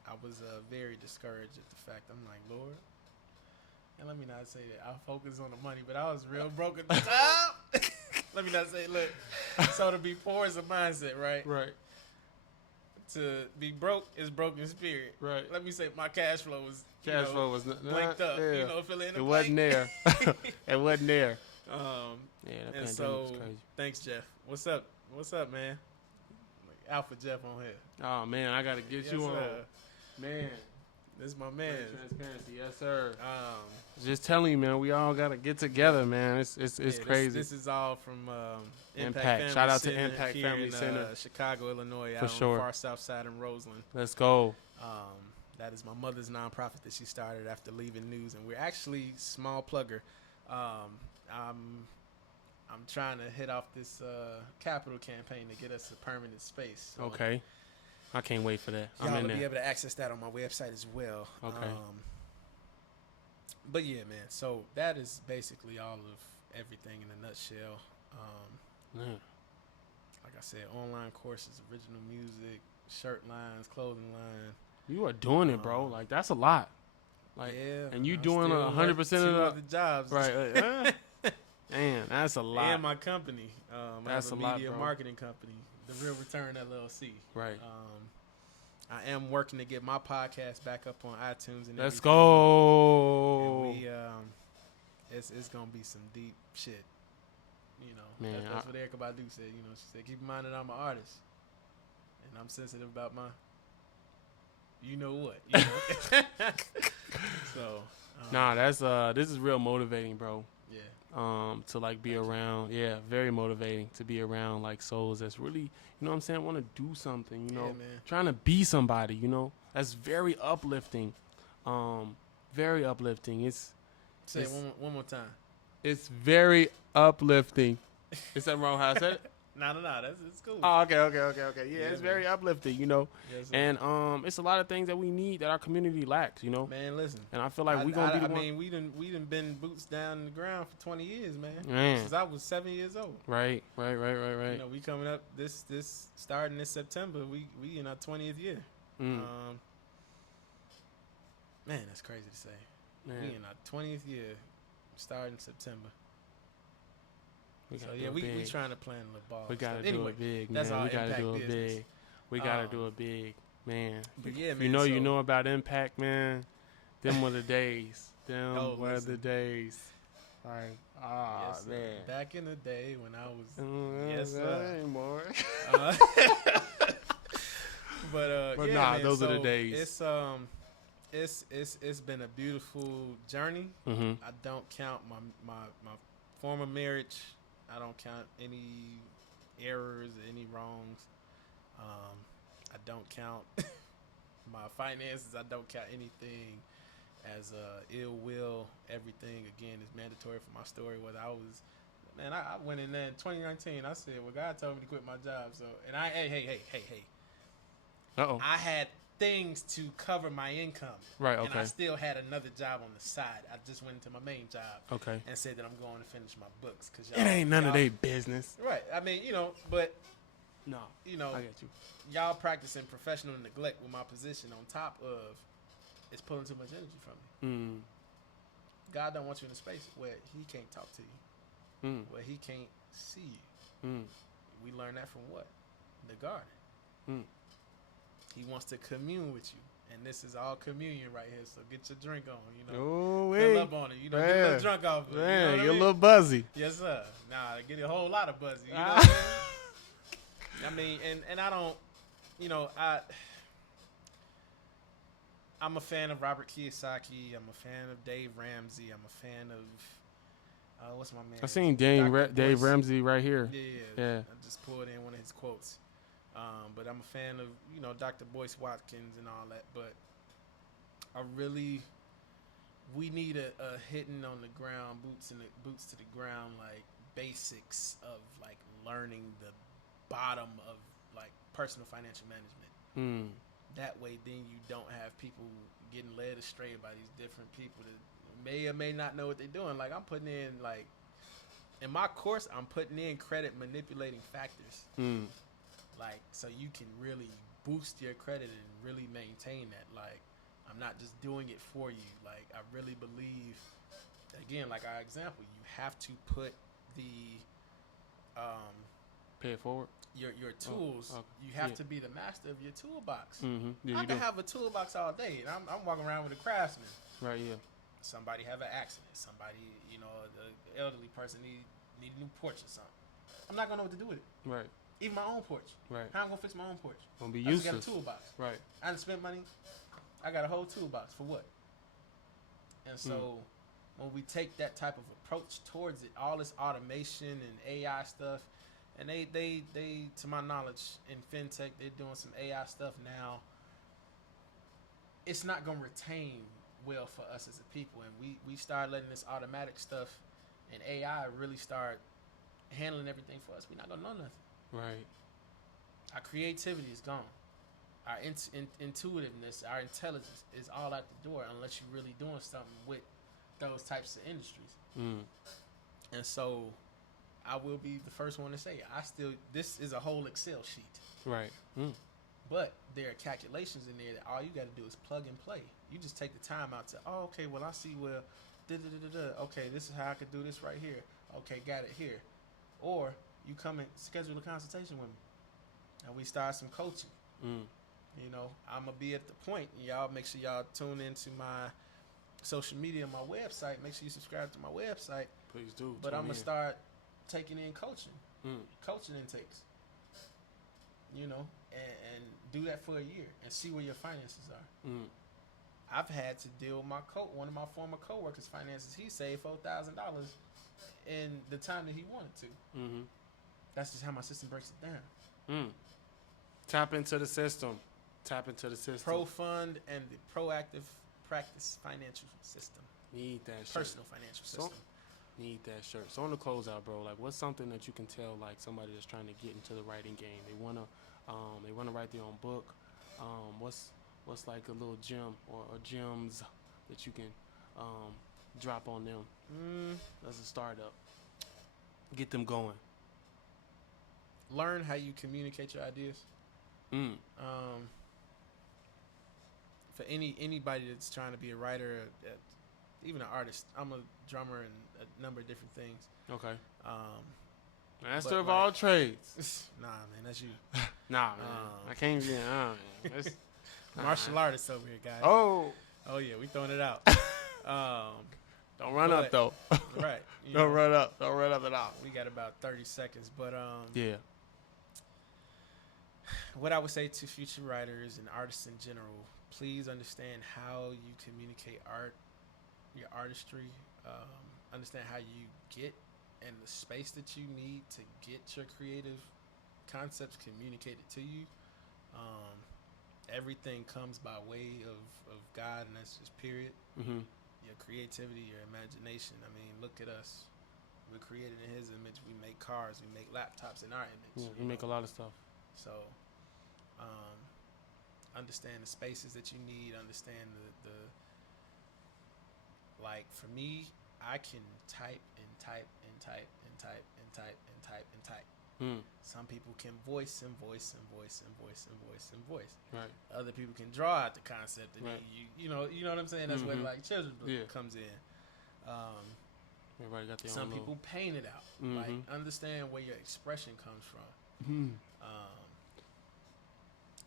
I was very discouraged at the fact. I'm like, Lord, and let me not say that I focus on the money, but I was real broke at the time. Let me not say, look, so to be poor is a mindset, right? Right. To be broke is broken spirit. Right. Let me say my cash flow was blanked up. Yeah. You know, fill in the blank. Wasn't there. It wasn't there. That and so was crazy. Thanks, Jeff. What's up, man? Alpha Jeff on here. Oh man, I gotta get you on. Man, this is my man. Transparency, yes sir. Just telling you, man, we all gotta get together, man. It's crazy. This is all from Impact. Shout out to Impact Family Center, Chicago, Illinois, for out sure. On the far south side in Roseland. Let's go. That is my mother's nonprofit that she started after leaving news, and we're actually small plugger. I'm trying to hit off this capital campaign to get us a permanent space. So okay. I can't wait for that. Y'all will be able to access that on my website as well. Okay. But yeah, man. So that is basically all of everything in a nutshell. Like I said, online courses, original music, shirt lines, clothing line. You are doing it, bro. Like that's a lot. Like, yeah. And you doing 100% of the jobs. Right. Man, that's a lot. And my company. That's I have a media lot, marketing company, The Real Return LLC. Right. I am working to get my podcast back up on iTunes and Let's go. And it's gonna be some deep shit. You know, man, that's what Erykah Badu said. You know, she said, "Keep in mind that I'm an artist, and I'm sensitive about my, you know what." You know? So. Nah, that's this is real motivating, bro. Yeah. To like be around, very motivating to be around like souls that's really, you know what I'm saying, want to do something, you know, trying to be somebody, you know. That's very uplifting. Very uplifting. It's say it one more time. It's very uplifting. Is that wrong how I said it? No, it's cool. Oh, okay. Yeah, it's very uplifting, you know. Yes, and it's a lot of things that we need that our community lacks, you know. Man, listen. And I feel like we gonna be the one. I mean, we done been boots down the ground for 20 years, man. Since I was 7 years old. Right. You know, we coming up this starting this September. We in our 20th year. Man, that's crazy to say. Man. We in our 20th year, starting September. We trying to plan a little ball. We gotta do it big, man. We gotta do it big. We gotta do it big, man. But yeah, man. You know about Impact, man. Them were the days. The days. Like, yes, man. Back in the day when I was, yes, sir. Anymore. But yeah, nah, man, those are the days. It's been a beautiful journey. Mm-hmm. I don't count my former marriage. I don't count any errors or any wrongs. I don't count my finances. I don't count anything as ill will. Everything, again, is mandatory for my story. Whether I was, man, I went in there in 2019. I said, well, God told me to quit my job. So, and hey. Uh-oh. I had things to cover my income. Right, okay. And I still had another job on the side. I just went into my main job. Okay. And said that I'm going to finish my books. Cause it ain't none of their business. Right. I mean, you know, but. No. You know. I get you. Y'all practicing professional neglect with my position on top of it's pulling too much energy from me. God don't want you in a space where he can't talk to you. Where he can't see you. We learned that from what? The garden. He wants to commune with you And this is all communion right here, so get your drink on, you know. Oh, Fill up on it, you know. Get a little drunk off of it. Man, you know you're a little buzzy. Yes, sir. Nah, get a whole lot of buzzy. You know what I mean? And I don't, you know, I'm a fan of Robert Kiyosaki. I'm a fan of Dave Ramsey. I'm a fan of, what's my man? I seen Dave Ramsey right here. Yeah. I just pulled in one of his quotes. But I'm a fan of, you know, Dr. Boyce Watkins and all that. But we need a hitting on the ground, boots to the ground, like basics of like learning the bottom of like personal financial management. That way, then you don't have people getting led astray by these different people that may or may not know what they're doing. Like I'm putting in like in my course, I'm putting in credit manipulating factors. Like, so you can really boost your credit and really maintain that. Like, I'm not just doing it for you. Like, I really believe, again, like our example, you have to put the pay it forward. Your tools. You have to be the master of your toolbox. Yeah, I can have a toolbox all day, and I'm walking around with a Craftsman. Right. Yeah. Somebody have an accident. Somebody, you know, the elderly person need a new porch or something. I'm not gonna know what to do with it. Right. Even my own porch. Right. How am I gonna fix my own porch? Gonna be useless. I just got a toolbox. Right. I done spent money. I got a whole toolbox for what? And so when we take that type of approach towards it, all this automation and AI stuff, and they to my knowledge in fintech, they're doing some AI stuff now. It's not gonna retain well for us as a people, and we start letting this automatic stuff and AI really start handling everything for us. We're not gonna know nothing. Right. Our creativity is gone. Our intuitiveness, our intelligence is all out the door unless you're really doing something with those types of industries. And so I will be the first one to say, this is a whole Excel sheet. Right. But there are calculations in there that all you got to do is plug and play. You just take the time out to, okay, well, I see, well, okay, this is how I could do this right here. Okay, got it here. Or you come and schedule a consultation with me, and we start some coaching. You know, I'm going to be at the point, and y'all make sure y'all tune into my social media, my website. Make sure you subscribe to my website. Please do. But I'm going to start taking in coaching, coaching intakes, you know, and do that for a year and see where your finances are. I've had to deal with one of my former coworkers' finances. He saved $4,000 in the time that he wanted to. That's just how my system breaks it down. Tap into the system. ProFund and the Proactive Practice Financial System. Need that shirt. Personal financial system. Need that shirt. So on the closeout, bro, like what's something that you can tell like somebody that's trying to get into the writing game? They wanna write their own book. What's like a little gem or gems that you can drop on them as a startup? Get them going. Learn how you communicate your ideas. For anybody that's trying to be a writer, even an artist. I'm a drummer and a number of different things. Okay. Master of all trades. Nah, man, that's you. Nah, man. I can't be. Martial artist over here, guys. Oh yeah, we throwing it out. Don't run up though. Right. Don't run up. Don't run up at all. We got about 30 seconds, but yeah. What I would say to future writers and artists in general, please understand how you communicate art, your artistry. Understand how you get and the space that you need to get your creative concepts communicated to you. Everything comes by way of God, and that's just period. Your creativity, your imagination. I mean, look at us. We're created in His image. We make cars. We make laptops in our image. Yeah, we make a lot of stuff. So, understand the spaces that you need. Understand the like. For me, I can type and type and type and type and type and type and type. Some people can voice and voice and voice and voice and voice and voice. Right. Other people can draw out the concept, and right. you know what I'm saying. That's where like children's book comes in. Everybody got their some own people paint it out. Like understand where your expression comes from.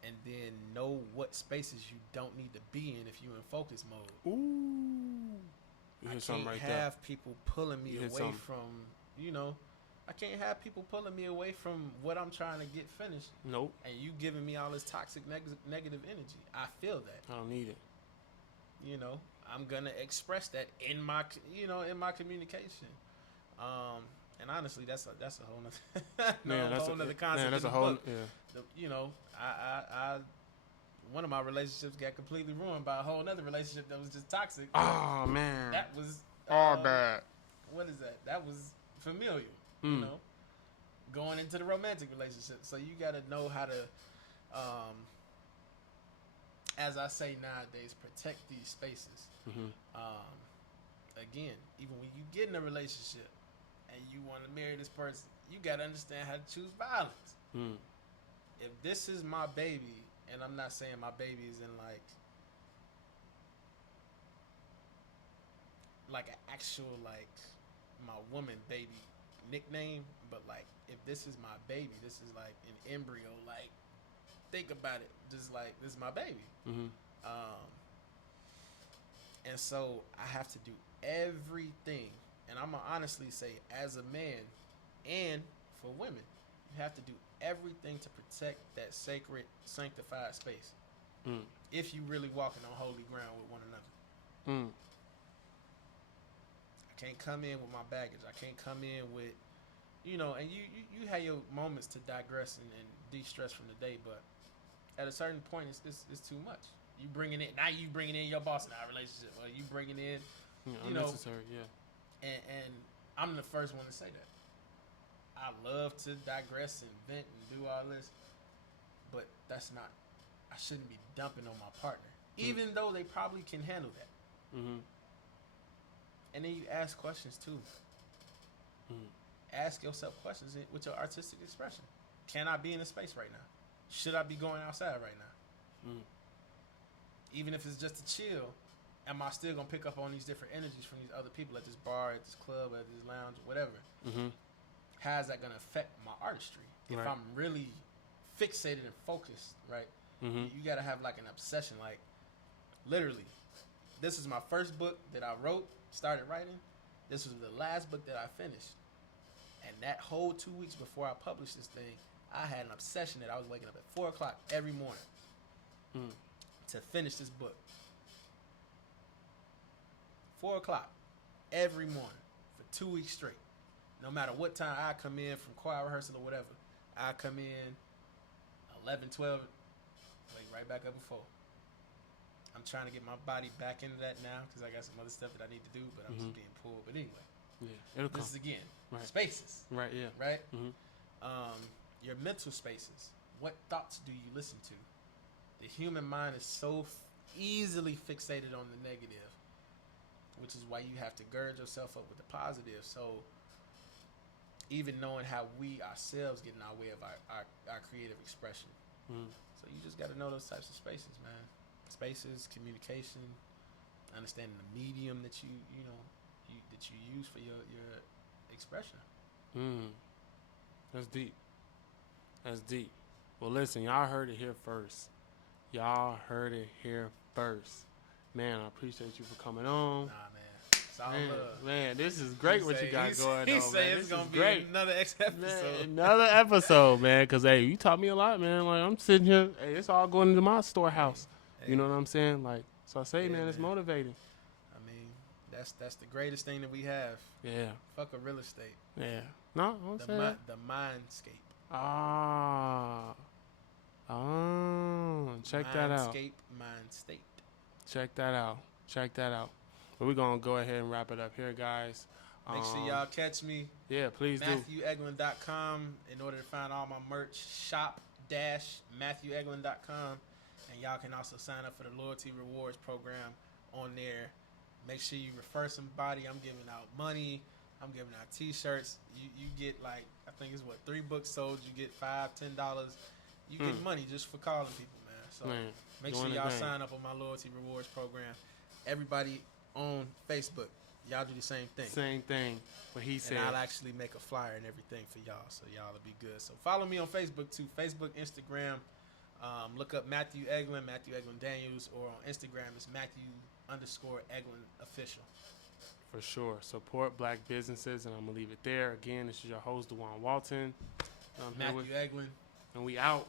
and then know what spaces you don't need to be in if you're in focus mode. Ooh. I can't have people pulling me away from, I can't have people pulling me away from what I'm trying to get finished. Nope. And you giving me all this toxic negative energy. I feel that. I don't need it. I'm gonna express that in my communication. And honestly, that's a whole nother whole nother concept. That's a whole I one of my relationships got completely ruined by a whole other relationship that was just toxic. Oh man, that was all bad. What is that? That was familial. Going into the romantic relationship. So you got to know how to, as I say nowadays, protect these spaces. Again, even when you get in a relationship and you want to marry this person, you got to understand how to choose violence. If this is my baby, and I'm not saying my baby is in like an actual my woman baby nickname, but if this is my baby, this is like an embryo. Think about it, just like this is my baby. And so I have to do everything, and I'm gonna honestly say, as a man, and for women, you have to do everything to protect that sacred, sanctified space. If you really walking on holy ground with one another. I can't come in with my baggage. I can't come in with, and you have your moments to digress and de-stress from the day, but at a certain point, it's too much. You bringing in your boss in our relationship, or you bringing in, unnecessary, And I'm the first one to say that. I love to digress and vent and do all this, but I shouldn't be dumping on my partner, even though they probably can handle that. And then you ask questions too. Ask yourself questions with your artistic expression. Can I be in a space right now? Should I be going outside right now? Even if it's just to chill, am I still going to pick up on these different energies from these other people at this bar, at this club, at this lounge, whatever? How is that going to affect my artistry? If I'm really fixated and focused, right? You got to have an obsession. Literally, this is my first book that I started writing. This was the last book that I finished. And that whole 2 weeks before I published this thing, I had an obsession that I was waking up at 4 o'clock every morning to finish this book. 4 o'clock every morning for 2 weeks straight. No matter what time I come in from choir rehearsal or whatever, I come in 11, 12, wake right back up before. I'm trying to get my body back into that now because I got some other stuff that I need to do, but I'm just being pulled. But anyway, it'll come. This is again spaces. Right. Yeah. Right. Your mental spaces. What thoughts do you listen to? The human mind is so easily fixated on the negative, which is why you have to gird yourself up with the positive. So even knowing how we ourselves get in our way of our creative expression. So you just got to know those types of spaces, man. Spaces, communication, understanding the medium that you use for your expression. That's deep. That's deep. Well, listen, y'all heard it here first. Man, I appreciate you for coming on. Nah, man. It's all love. Man, this is great what you got going on, man. He's saying it's going to be another episode. Man, another episode, man, because, hey, you taught me a lot, man. I'm sitting here. Hey, it's all going into my storehouse. Hey. You know what I'm saying? So I say, man, it's motivating. I mean, that's the greatest thing that we have. Yeah. Fuck a real estate. Yeah. No, I don't say that. The mindscape. Check that out. Mindscape, mind state. Check that out. But we're going to go ahead and wrap it up here, guys. Make sure y'all catch me. Yeah, please do. MatthewEglin.com in order to find all my merch. Shop-MatthewEglin.com. And y'all can also sign up for the Loyalty Rewards program on there. Make sure you refer somebody. I'm giving out money. I'm giving out T-shirts. You get I think it's 3 books sold. You get $5, $10. You get money just for calling people, man. So make sure y'all sign up on my Loyalty Rewards program. Everybody on Facebook, y'all do the same thing. Same thing. What he said. And I'll actually make a flyer and everything for y'all, so y'all will be good. So follow me on Facebook too. Facebook, Instagram, Look up Matthew Eglin Daniels, or on Instagram it's Matthew_Eglin official. For sure. Support black businesses, and I'm going to leave it there. Again, this is your host, DeJuan Walton. Matthew Eglin. And we out.